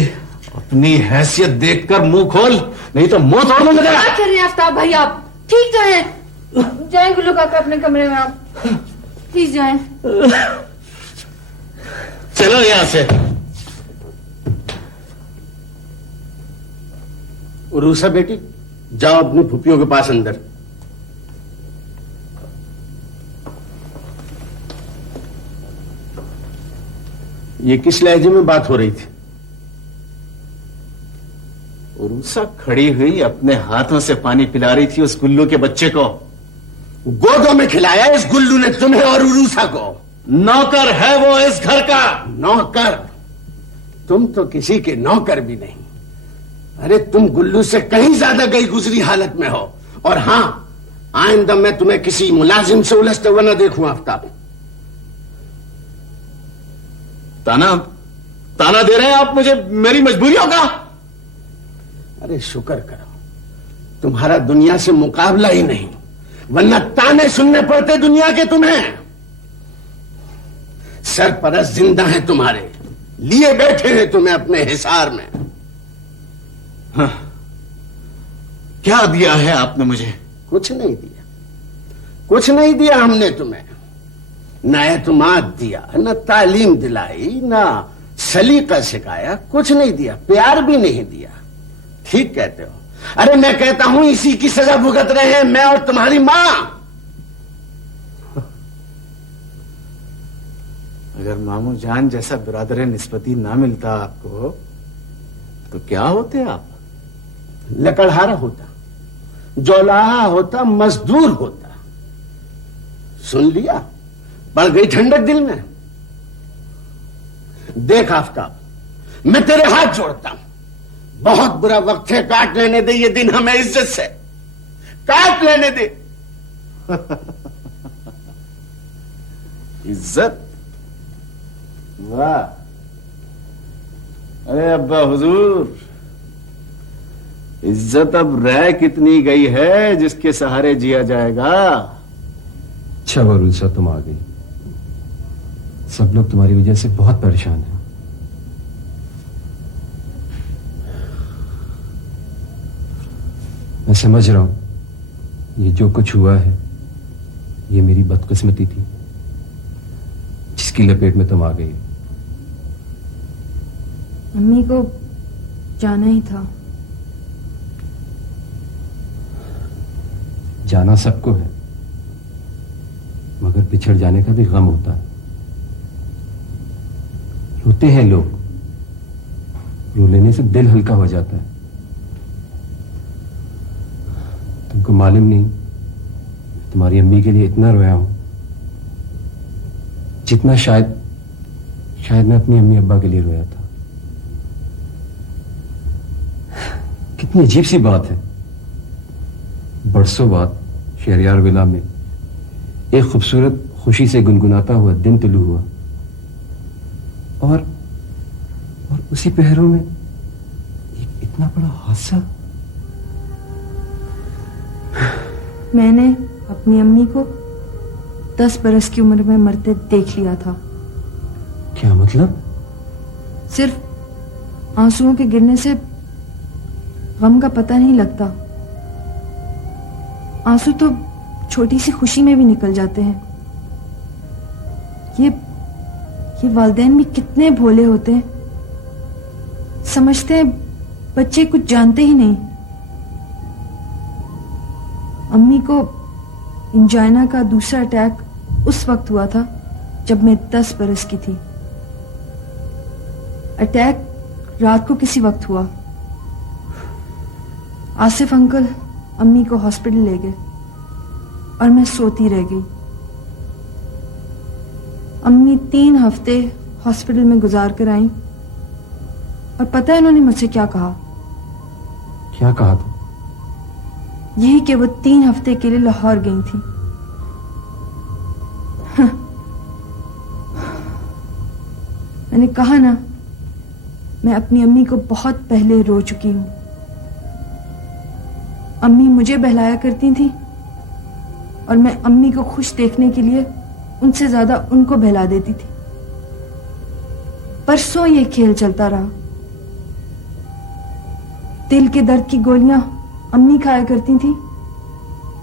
अपनी हैसियत देखकर मुंह खोल, नहीं तो मुंह तोड़ दूंगा। क्या कर रहे हैं आफ्ताब भाई आप? ठीक तो हैं? जाएं गुल्लू काका अपने कमरे में, आप प्लीज जाएं। चलो यहां से। उरूसा बेटी, जाओ अपनी फुफियों के पास अंदर। ये किस लहजे में बात हो रही थी? उरूसा खड़ी हुई अपने हाथों से पानी पिला रही थी उस गुल्लू के बच्चे को। गोदों में खिलाया इस गुल्लू ने तुम्हें और उरूसा को। नौकर है वो इस घर का। नौकर? तुम तो किसी के नौकर भी नहीं। अरे तुम गुल्लू से कहीं ज्यादा गई गुजरी हालत में हो। और हां, आइंदा मैं तुम्हें किसी मुलाजिम से उलझते हुए न देखूं आफ्ताब। ताना दे रहे हैं आप मुझे मेरी मजबूरियों का? अरे शुक्र करो तुम्हारा दुनिया से मुकाबला ही नहीं, वरना ताने सुनने पड़ते दुनिया के तुम्हें। सरपरस्त जिंदा है तुम्हारे, लिए बैठे हैं तुम्हें अपने हिसार में। हाँ। क्या दिया है आपने मुझे? कुछ नहीं दिया, कुछ नहीं दिया हमने तुम्हें। न एतमाद दिया, न तालीम दिलाई, न सलीका सिखाया, कुछ नहीं दिया। प्यार भी नहीं दिया। ठीक कहते हो। अरे मैं कहता हूं इसी की सजा भुगत रहे हैं मैं और तुम्हारी मां। अगर मामू जान जैसा बिरादर निस्बती ना मिलता आपको तो क्या होते आप? लकड़हारा होता, जौलाहा होता, मजदूर होता। सुन लिया? बढ़ गई ठंडक दिल में। देख आफ्ताब, मैं तेरे हाथ जोड़ता हूं, बहुत बुरा वक्त है, काट लेने दे ये दिन हमें इज्जत से, काट लेने दे। इज्जत? वाह! अरे अब्बा हुजूर, इज्जत अब रह कितनी गई है जिसके सहारे जिया जाएगा। अच्छा वरूसा, तुम आ गई। सब लोग तुम्हारी वजह से बहुत परेशान हैं। मैं समझ रहा हूं ये जो कुछ हुआ है ये मेरी बदकिस्मती थी जिसकी लपेट में तुम आ गई। अम्मी को जाना ही था। जाना सबको है, मगर पिछड़ जाने का भी गम होता है। रोते हैं लोग, रो लेने से दिल हल्का हो जाता है। तुमको मालूम नहीं, तुम्हारी अम्मी के लिए इतना रोया हूं जितना शायद मैं अपनी अम्मी अब्बा के लिए रोया था। कितनी अजीब सी बात है। बरसों बाद शहरयार विला में एक खूबसूरत खुशी से गुनगुनाता हुआ दिन तुलू हुआ और उसी पहरों में एक इतना बड़ा हादसा। मैंने अपनी अम्मी को 10 बरस की उम्र में मरते देख लिया था। क्या मतलब? सिर्फ आंसुओं के गिरने से गम का पता नहीं लगता। आंसू तो छोटी सी खुशी में भी निकल जाते हैं। ये वालिदैन भी कितने भोले होते हैं, समझते हैं बच्चे कुछ जानते ही नहीं। अम्मी को इंजाइना का दूसरा अटैक उस वक्त हुआ था जब मैं 10 बरस की थी। अटैक रात को किसी वक्त हुआ। आसिफ अंकल अम्मी को हॉस्पिटल ले गए और मैं सोती रह गई। अम्मी 3 हफ्ते हॉस्पिटल में गुजार कर आई और पता है उन्होंने मुझसे क्या कहा? क्या कहा था? यही कि वो 3 हफ्ते के लिए लाहौर गई थी। मैंने कहा ना, मैं अपनी अम्मी को बहुत पहले रो चुकी हूं। अम्मी मुझे बहलाया करती थी और मैं अम्मी को खुश देखने के लिए उनसे ज्यादा उनको बहला देती थी। परसों ये खेल चलता रहा। दिल के दर्द की गोलियां अम्मी खाया करती थी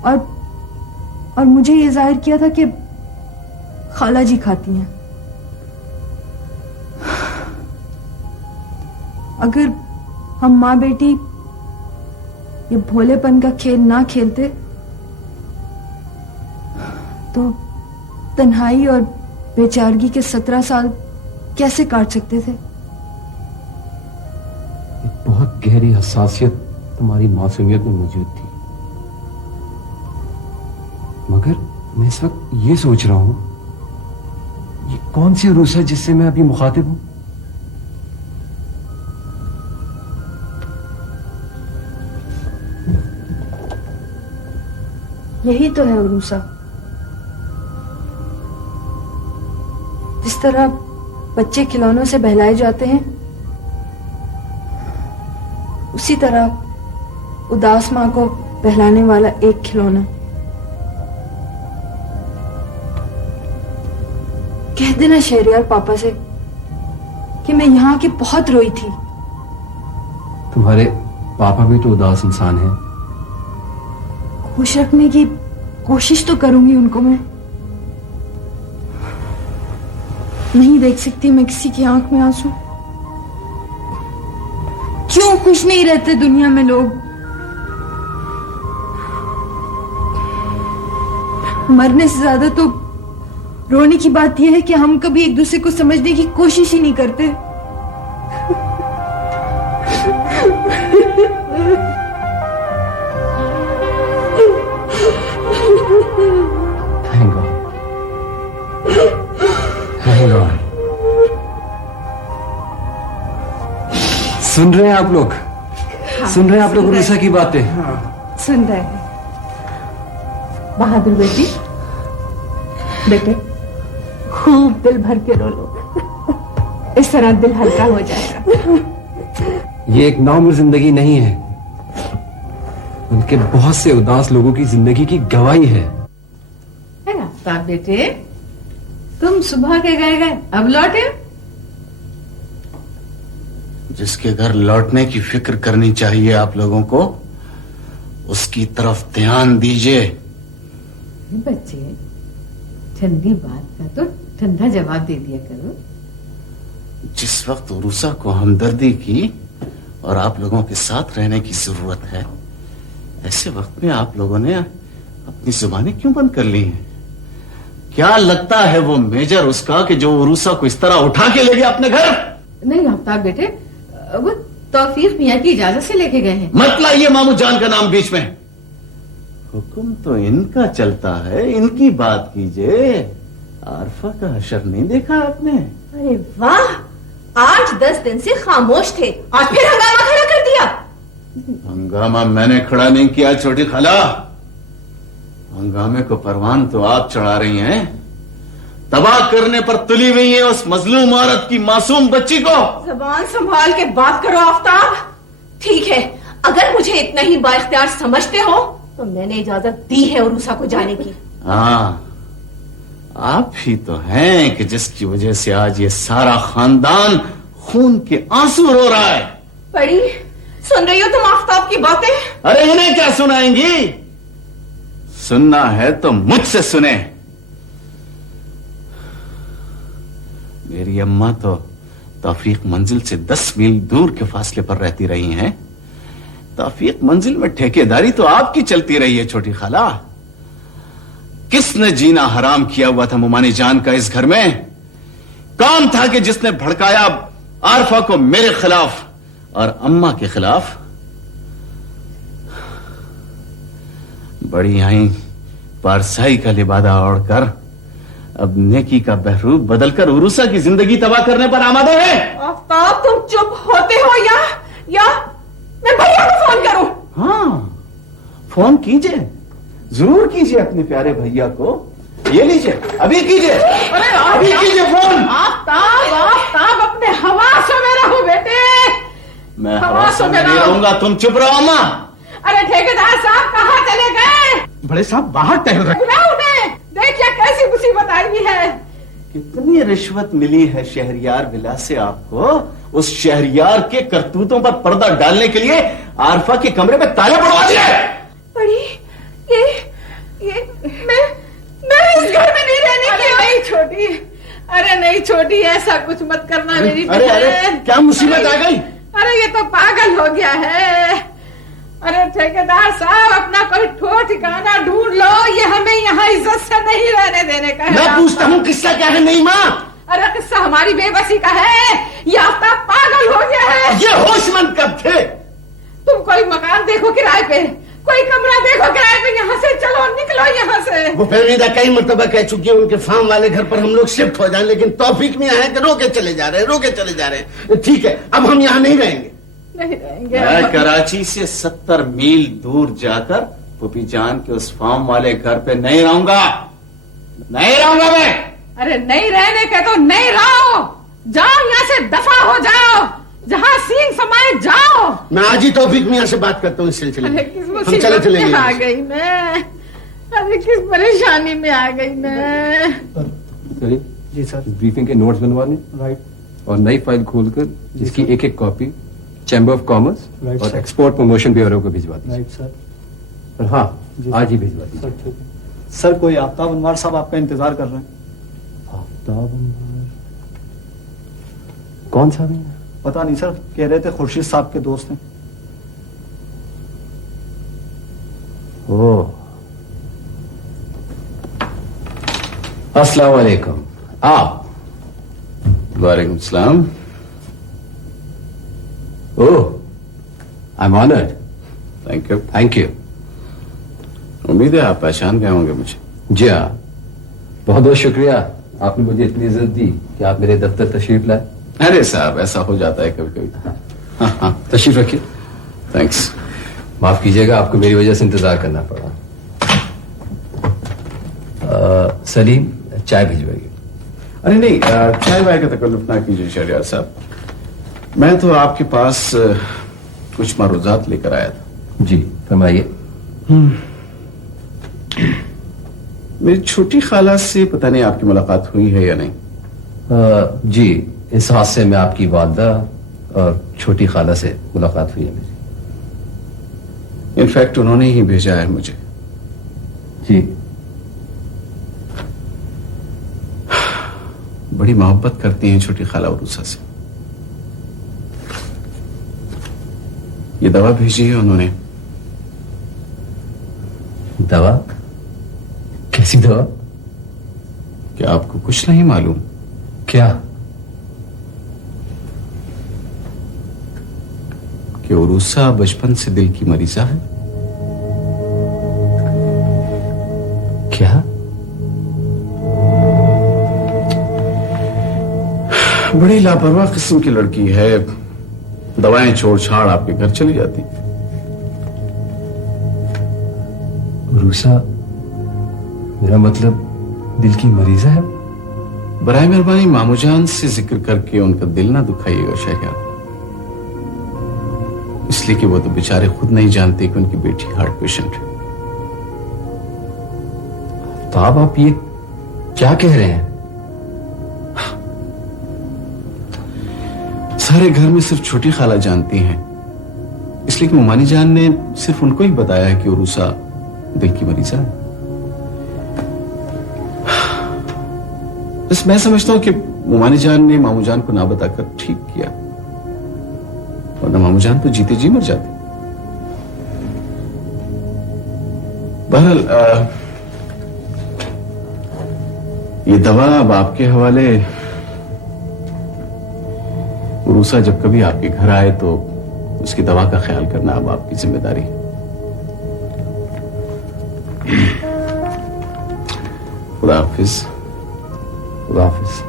और मुझे ये जाहिर किया था कि खाला जी खाती हैं। अगर हम माँ बेटी ये भोलेपन का खेल ना खेलते तो तन्हाई और बेचारगी के 17 साल कैसे काट सकते थे? बहुत गहरी हसासियत तुम्हारी मासूमियत में मौजूद थी, मगर मैं इस वक्त ये सोच रहा हूं, ये कौन सी उरूस है जिससे मैं अभी मुखातिब हूं? यही तो है उरूसा। जिस तरह बच्चे खिलौनों से बहलाए जाते हैं, उसी तरह उदास मां को बहलाने वाला एक खिलौना। कह देना शहरयार पापा से कि मैं यहां की बहुत रोई थी। तुम्हारे पापा भी तो उदास इंसान हैं। खुश रखने की कोशिश तो करूंगी उनको मैं। नहीं देख सकती मैं किसी की आंख में आंसू। क्यों खुश नहीं रहते दुनिया में लोग? मरने से ज्यादा तो रोने की बात यह है कि हम कभी एक दूसरे को समझने की कोशिश ही नहीं करते। Hang on. Hang on. सुन रहे हैं आप लोग? सुन रहे हैं आप लोग उरूसा की बातें? सुन रहे हैं। बहादुर बेटी, बेटे खूब दिल भर के रो लो, इस तरह दिल हल्का हो जाएगा। ये एक नॉर्मल जिंदगी नहीं है, उनके बहुत से उदास लोगों की जिंदगी की गवाही है। आफ्ताब बेटे, तुम सुबह के गए अब लौटे? जिसके घर लौटने की फिक्र करनी चाहिए आप लोगों को, उसकी तरफ ध्यान दीजिए। बच्चे, ठंडी बात का तो ठंडा जवाब दे दिया करो। जिस वक्त उरूसा को हमदर्दी की और आप लोगों के साथ रहने की जरूरत है, ऐसे वक्त में आप लोगों ने अपनी जुबानें क्यों बंद कर ली हैं? क्या लगता है वो मेजर उसका कि जो उरूसा को इस तरह उठा के ले गया अपने घर? नहीं आफ्ताब बेटे, वो तौफीक मियां की इजाजत से लेके गए हैं। मत लाइए मामू जान का नाम बीच में। हुक्म तो इनका चलता है, इनकी बात कीजिए। आरफा का हशर नहीं देखा आपने? अरे वाह, 8-10 दिन से खामोश थे और फिर हंगामा खड़ा कर दिया। हंगामा मैंने खड़ा नहीं किया छोटी खाला। हंगामे को परवान तो आप चढ़ा रही हैं। तबाह करने पर तुली हुई है उस मजलूम औरत की मासूम बच्ची को। जबान संभाल के बात करो आफ्ताब। ठीक है, अगर मुझे इतना ही बाइख्तियार समझते हो तो मैंने इजाजत दी है उरूसा को जाने की। हाँ, आप ही तो हैं कि जिसकी वजह से आज ये सारा खानदान खून के आंसू रो रहा है। बड़ी सुन रही हो तुम आफ्ताब की बातें? अरे इन्हें क्या सुनाएंगी? सुनना है तो मुझसे सुने। मेरी अम्मा तो तौफीक मंजिल से 10 मील दूर के फासले पर रहती रही हैं। तौफीक मंजिल में ठेकेदारी तो आपकी चलती रही है छोटी खाला। किसने जीना हराम किया हुआ था मुमानी जान का इस घर में? कौन था कि जिसने भड़काया आरफा को मेरे खिलाफ और अम्मा के खिलाफ? बड़ी आई पारसाई का लिबादा ओढ़कर अब नेकी का बहरूप बदलकर उरूसा की जिंदगी तबाह करने पर आमादे हैं। आफ्ताब तुम चुप होते हो या मैं भैया को फोन करूं? हाँ, फोन कीजिए, जरूर कीजिए अपने प्यारे भैया को। ये लीजिए, अभी कीजिए। अरे अभी कीजिए फोन। आफ्ताब अपने हवासों में रहो बेटे। मैं हवासों में नहीं रहूंगा, तुम चुप रहो अम्मा। अरे ठेकेदार साहब कहाँ चले गए? बड़े साहब बाहर टहल रहे। बुलाओ उन्हें, देखिए कैसी मुसीबत आई है। कितनी रिश्वत मिली है शहरियार विला से आपको? उस शहरियार के करतूतों पर पर्दा डालने के लिए आरफा के कमरे में ताले पड़वा दिए। बड़ी ये मैं इस घर में नहीं रहने की। नहीं छोटी, अरे नहीं छोटी, ऐसा कुछ मत करना मेरी। अरे क्या मुसीबत आ गई? अरे ये तो पागल हो गया है। अरे ठेकेदार साहब, अपना कोई ठोर ठिकाना ढूंढ लो, ये हमें यहाँ इज्जत से नहीं रहने देने का है। मैं पूछता हूँ किस्सा क्या है? नहीं माँ, अरे किस्सा हमारी बेबसी का है। ये आफ्ताब पागल हो गया है। ये होशमंद कब थे? तुम कोई मकान देखो किराए पे, कोई कमरा देखो किराए पे, यहाँ से चलो, निकलो यहाँ से। वो फहमीदा कई मरतबा कह चुकी है उनके फार्म वाले घर पर हम लोग शिफ्ट हो जाएं, लेकिन तौफीक में है कि रोके चले जा रहे हैं, रोके चले जा रहे हैं। ठीक है, अब हम यहाँ नहीं रहेंगे। नहीं रहेंगे। मैं कराची से 70 मील दूर जाकर पुपी जान के उस फार्म वाले घर पे नहीं रहूंगा, नहीं रहूंगा मैं। अरे नहीं रहने के तो नहीं रहो, जाओ यहाँ से, दफा हो जाओ, जहाँ सींग समाये जाओ। मैं आज ही तौफीक मियां से बात करता हूँ इस सिलसिले में। हम चले चलेंगे। आ गई मैं, अरे किस परेशानी में आ गई मैं। सर जी सर, ब्रीफिंग के नोट्स बनवाने, राइट, और नई फाइल खोलकर जिसकी एक एक कॉपी चैम्बर ऑफ कॉमर्स और एक्सपोर्ट प्रमोशन ब्यूरो को भिजवा दी। Right sir. और हाँ, आज ही भिजवा दी। सर ठीक है सर। कोई आफ्ताब अनवर साहब आपका इंतजार कर रहे हैं। आफ्ताब अनवर कौन साहब है? पता नहीं सर, कह रहे थे खुर्शीद साहब के दोस्त हैं। ओह, अस्सलाम वालेकुम। आप? वालेकुम सलाम। Oh, I am honoured. Thank you. Thank you. उम्मीद है आप पहचान गए होंगे मुझे। जी हाँ, बहुत बहुत शुक्रिया, आपने मुझे इतनी इज्जत दी कि आप मेरे दफ्तर तशरीफ लाए। अरे साहब, ऐसा हो जाता है कभी कभी। हाँ, तशरीफ रखिए। थैंक्स। माफ कीजिएगा, आपको मेरी वजह से इंतजार करना पड़ा। सलीम, चाय भिजवाइए। अरे नहीं, चाय वाय का तकल्लुफ ना कीजिए शहरियार साहब। मैं तो आपके पास कुछ मारूजात लेकर आया था। जी फरमाइए। मेरी छोटी खाला से पता नहीं आपकी मुलाकात हुई है या नहीं? जी, इस हादसे में आपकी वालदा और छोटी खाला से मुलाकात हुई है मेरी। इनफैक्ट उन्होंने ही भेजा है मुझे। जी। बड़ी मोहब्बत करती हैं छोटी खाला उरूसा से। ये दवा भेजी है उन्होंने। दवा? कैसी दवा? क्या आपको कुछ नहीं मालूम? क्या? कि उरूसा बचपन से दिल की मरीजा है। क्या? बड़ी लापरवाह किस्म की लड़की है, दवाएं छोड़ छाड़ आपके घर चली जाती। उरूसा, मेरा मतलब दिल की मरीजा है? बराए मेहरबानी मामूजान से जिक्र करके उनका दिल ना दुखाइएगा शहरियार, इसलिए कि वो तो बेचारे खुद नहीं जानते कि उनकी बेटी हार्ट पेशेंट है। तो आप ये क्या कह रहे हैं? सारे घर में सिर्फ छोटी खाला जानती हैं, इसलिए कि मुमानी जान ने सिर्फ उनको ही बताया है कि उरूसा दिल की मरीजा है। बस मैं समझता हूं कि मुमानी जान ने मामू जान को ना बताकर ठीक किया, वरना मामू जान तो जीते जी मर जाते। बहरहाल ये दवा अब आपके हवाले। उरूसा जब कभी आपके घर आए तो उसकी दवा का ख्याल करना अब आपकी जिम्मेदारी है। खुदा हाफिज। खुदा हाफिज।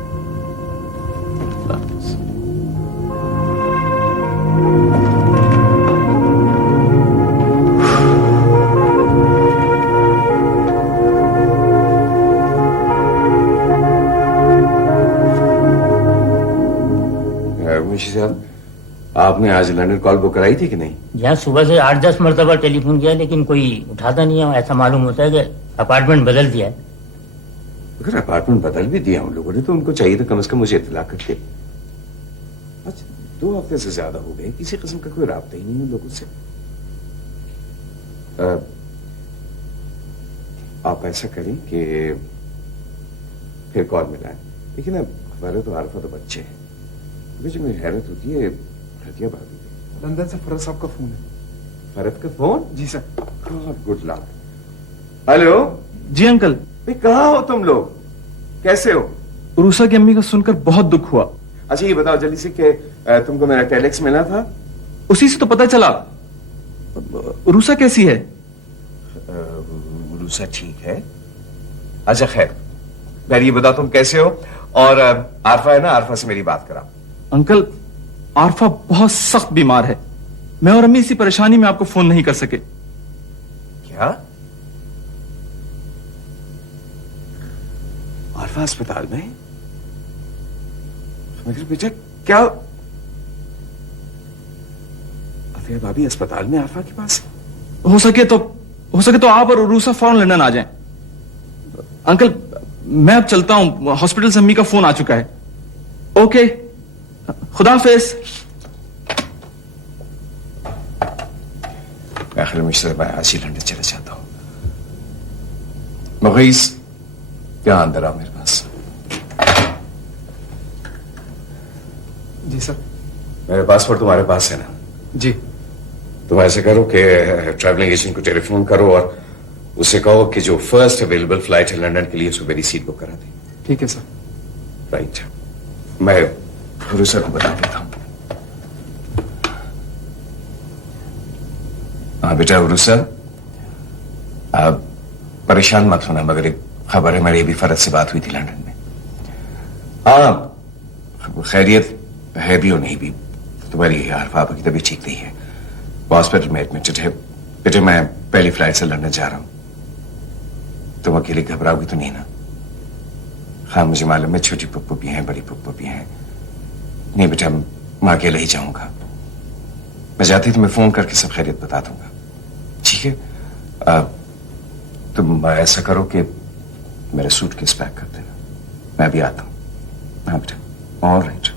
आपने आज लंदन कॉल बुक कराई थी कि नहीं? यहाँ सुबह से 8-10 मरतबा टेलीफोन किया लेकिन कोई उठाता नहीं है। ऐसा मालूम होता है कि अपार्टमेंट बदल दिया है। अगर अपार्टमेंट बदल भी दिया उन लोगों ने तो उनको चाहिए था कम से कम मुझे इत्तला करके। अच्छा 2 हफ्ते से ज्यादा हो गए, किसी किस्म का कोई राब्ता ही नहीं उन लोगों से। आप ऐसा करें कि फिर कॉल मिलाएं, लेकिन अब हमारे तो आरफा तो बच्चे हैं। मुझे मेरी हैरत होती है, रजिया भाभी लंदन से फरद साहब का फोन है। फरद का फोन? जी सर। Good luck. हेलो। जी अंकल। कहाँ हो तुम लोग? कैसे हो? उरूसा की अम्मी का सुनकर बहुत दुख हुआ। अच्छा ये बताओ जल्दी से कि तुमको मेरा टेलेक्स मिला था? उसी से तो पता चला। उरूसा कैसी है? उरूसा ठीक है। अच्छा खैर, मैं ये बताओ तुम कैसे हो? और आरफा है ना, आरफा से मेरी बात करा। अंकल, आरफा बहुत सख्त बीमार है। मैं और अम्मी इसी परेशानी में आपको फोन नहीं कर सके। क्या? आरफा अस्पताल में? मगर बेटा क्या अफिया भाभी अस्पताल में आरफा के पास? हो सके तो आप और उरूसा फौरन लंदन आ जाएं। अंकल मैं अब चलता हूं, हॉस्पिटल से अम्मी का फोन आ चुका है। ओके, खुदा हाफिज। आखिर मुझसे मैं आज ही लंदन चला जाता हूं। मुगीस, क्या अंदर आओ मेरे पास। जी सर। मेरा पासपोर्ट तुम्हारे पास है ना? जी। तुम ऐसे करो कि ट्रैवलिंग एजेंट को टेलीफोन करो और उससे कहो कि जो फर्स्ट अवेलेबल फ्लाइट है लंदन के लिए उसको मेरी सीट बुक करा दे। ठीक है सर। राइट, मैं उरूसा को बता देता हूं। हाँ बेटा उरूसा, आप परेशान मत होना, मगर एक खबर है, मेरी अभी फरद से बात हुई थी लंदन में। हाँ खैरियत है भी और नहीं भी। तुम्हारी आरफा की तबीयत ठीक नहीं है, हॉस्पिटल में एडमिटेड है। बेटे मैं पहली फ्लाइट से लंदन जा रहा हूं, तुम अकेले घबराओगी तो नहीं ना? हाँ मुझे मालूम है छोटी पुप्पू भी हैं, बड़ी पुप्पू भी हैं। नहीं बेटा मैं अकेले ही जाऊंगा। मैं जाती तुम्हें फोन करके सब खैरियत बता दूंगा, ठीक है? तुम ऐसा करो कि मेरे सूटकेस पैक कर देना, मैं भी आता हूं। हाँ बेटा, ऑलराइट।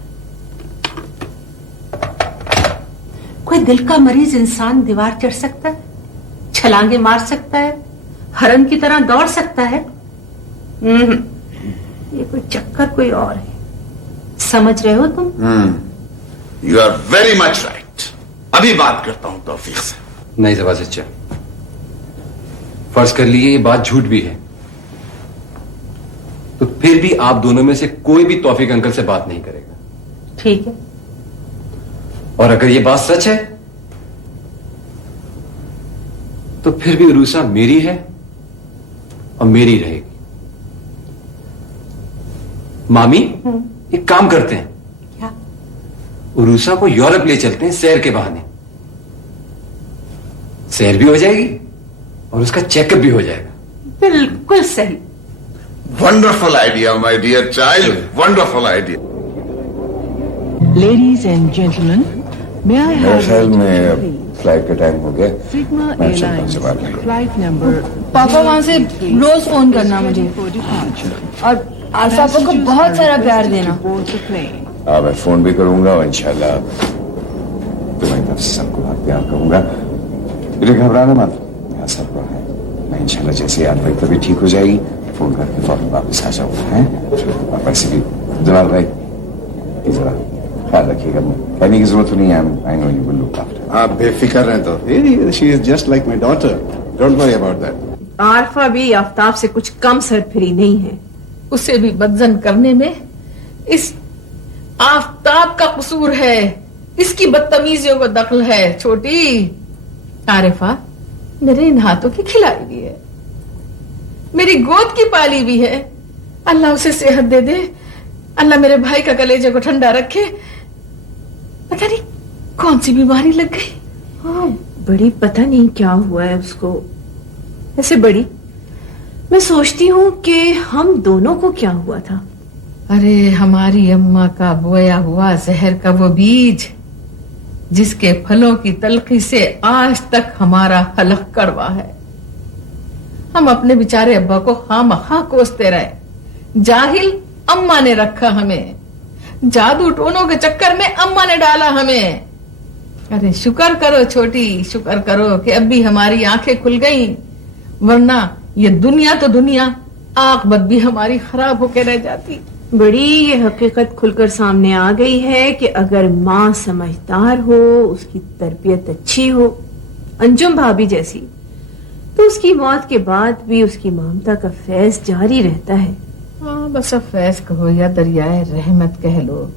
कोई दिल का मरीज इंसान दीवार चढ़ सकता है, छलांगे मार सकता है, हरन की तरह दौड़ सकता है? ये कोई चक्कर कोई और है, समझ रहे हो तुम? You are very much right. अभी बात करता हूं तौफीक से। नहीं जवा चचा, फर्ज कर लिए ये बात झूठ भी है तो फिर भी आप दोनों में से कोई भी तौफीक अंकल से बात नहीं करेगा, ठीक है? और अगर ये बात सच है तो फिर भी उरूसा मेरी है और मेरी रहेगी। मामी एक काम करते हैं, क्या? उरूसा को यूरोप ले चलते हैं सैर के बहाने। सैर भी हो जाएगी और उसका चेकअप भी हो जाएगा। बिल्कुल सही। Wonderful idea my dear child, wonderful idea. Ladies and gentlemen, may I मेरे have ख्याल में फ्लाइट का टाइम हो गया। Sigma मैं चलता हूं Airlines जवाब नहीं। flight number पापा वहां से रोज फोन करना मुझे, और आरफा को बहुत सारा प्यार देना। हाँ मैं फोन भी करूंगा और इंशाल्लाह तुम्हारी तरफ से सबको बहुत प्यार करूंगा। मुझे घबराना मत, यहाँ सब है। मैं इंशाल्लाह जैसे याद भाई तभी ठीक हो जाएगी, फोन करके फौरन वापस आ जाऊंगा। हैं और वैसे भी जवाब भाई जरा ख्याल रखिएगा, कहने की जरूरत नहीं है। I know you will look after. आप बेफिक्र हैं तो she is just like my daughter, don't worry about that. Arfa भी आफ्ताब से कुछ कम सरफिरी नहीं है, उसे भी बदजन करने में इस आफ्ताब का कसूर है, इसकी बदतमीजियों को दखल है। छोटी आरिफा मेरे इन हाथों की खिलाई भी है, मेरी गोद की पाली भी है। अल्लाह उसे सेहत दे दे, अल्लाह मेरे भाई का कलेजे को ठंडा रखे। पता नहीं कौन सी बीमारी लग गई। हाँ बड़ी, पता नहीं क्या हुआ है उसको। ऐसे बड़ी, मैं सोचती हूँ कि हम दोनों को क्या हुआ था। अरे हमारी अम्मा का बोया हुआ जहर का वो बीज, जिसके फलों की तलखी से आज तक हमारा हलक कड़वा है। हम अपने बेचारे अब्बा को खामखा कोसते रहे। जाहिल अम्मा ने रखा हमें, जादू टोनों के चक्कर में अम्मा ने डाला हमें। अरे शुक्र करो छोटी, शुक्र करो कि अब भी हमारी आंखें खुल गई, वरना ये दुनिया तो दुनिया, आखिरत भी हमारी खराब होकर रह जाती। बड़ी ये हकीकत खुलकर सामने आ गई है कि अगर माँ समझदार हो, उसकी तरबियत अच्छी हो, अंजुम भाभी जैसी, तो उसकी मौत के बाद भी उसकी ममता का फैज जारी रहता है। हाँ, बस अब फैज कहो या दरियाए रहमत कह लो।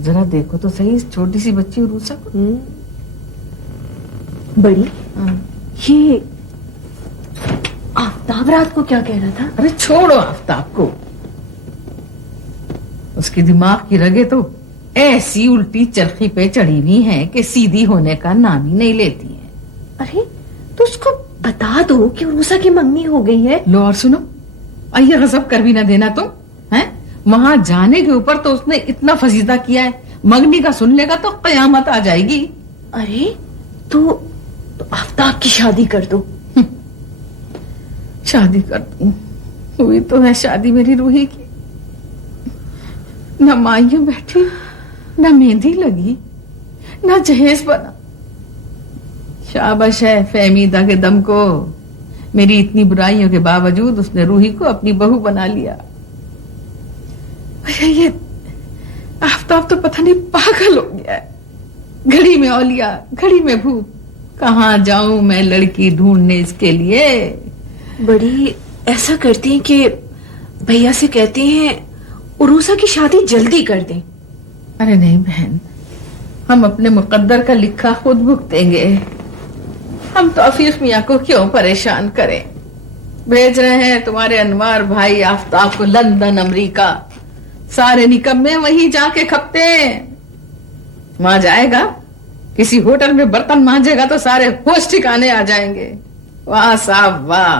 जरा देखो तो सही इस छोटी सी बच्ची उरूसा को। बड़ी ये आफ्ताब रात को क्या कह रहा था? अरे छोड़ो आफ्ताब को, उसके दिमाग की रगे तो ऐसी उल्टी चरखी पे चढ़ी हुई हैं कि सीधी होने का नाम ही नहीं लेती हैं। अरे तो उसको बता दो कि उरूसा की मंगनी हो गई है। लो और सुनो, आइए गजब कर भी ना देना तुम, हैं? वहां जाने के ऊपर तो उसने इतना फजीदा किया है, मंगनी का सुन लेगा तो कयामत आ जाएगी। अरे तो आफ्ताब की शादी कर दो। शादी कर दूं? हुई तो है शादी मेरी रूही की, न माइयों बैठी, न मेहंदी लगी, न जहेज बना। शाबाश है फहमीदा के दम को, मेरी इतनी बुराइयों के बावजूद उसने रूही को अपनी बहू बना लिया। भैया ये आफ्ताब तो पता नहीं पागल हो गया है, घड़ी में औलिया घड़ी में भूत। कहाँ जाऊं मैं लड़की ढूंढने इसके लिए। बड़ी ऐसा करती हैं कि भैया से कहते हैं उरूसा की शादी जल्दी कर दें। अरे नहीं बहन, हम अपने मुकद्दर का लिखा खुद भुगतेंगे। हम तौफीक मियाँ को क्यों परेशान करें। भेज रहे हैं तुम्हारे अनवार भाई आफ्ताब को लंदन अमेरिका, सारे निकम्मे वहीं जाके खपते हैं। वहां जाएगा, किसी होटल में बर्तन मांजेगा तो सारे होश ठिकाने आ जाएंगे। वाह साहब वाह,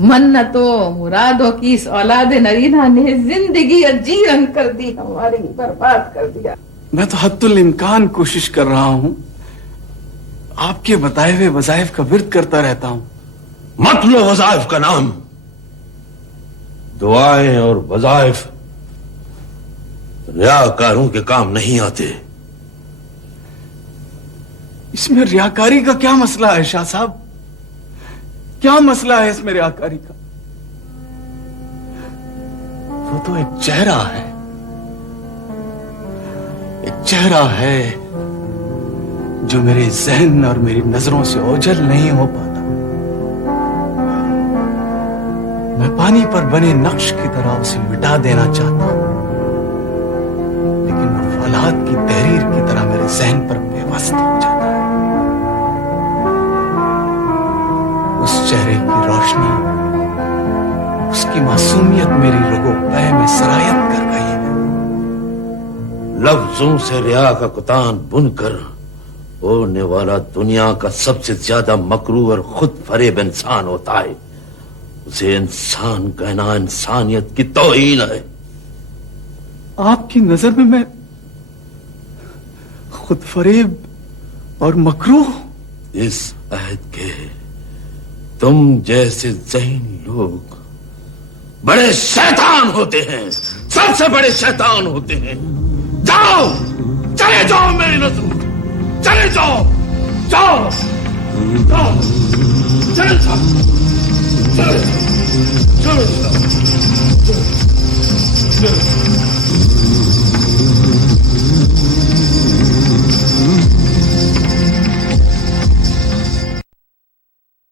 मन्नतों मुरादों की इस औलाद नरीना ने जिंदगी अजीरन कर दी, हमारी बर्बाद कर दिया। मैं तो हद्दुल इम्कान कोशिश कर रहा हूं, आपके बताए हुए वज़ाइफ का विर्द करता रहता हूं। मत लो वज़ाइफ का नाम, दुआएं और वज़ाइफ रियाकारों के काम नहीं आते। इसमें रियाकारी का क्या मसला है शाह साहब? क्या मसला है इसमें रियाकारी का? वो तो एक चेहरा है, एक चेहरा है जो मेरे जहन और मेरी नजरों से ओझल नहीं हो पाता। मैं पानी पर बने नक्श की तरह उसे मिटा देना चाहता हूं, लेकिन वो फौलाद की तहरीर की तरह मेरे जहन पर बेवस्त हो जाता है। उस चेहरे की रोशनी, उसकी मासूमियत मेरी रगो पैर में सरायत कर गई है। लफ्जों से रिया का कुतान बुनकर ओढ़ने वाला दुनिया का सबसे ज्यादा मकरूर और खुद फरेब इंसान होता है। उसे इंसान कहना इंसानियत की तौहीन है। आपकी नजर में मैं खुद फरेब और मकरूह? इस अहद के तुम जैसे ज़हीन लोग बड़े शैतान होते हैं, सबसे बड़े शैतान होते हैं। जाओ, चले जाओ मेरी नजर, चले जाओ, जाओ, जाओ, चले जाओ, चले जाओ, चले जाओ, चले जाओ।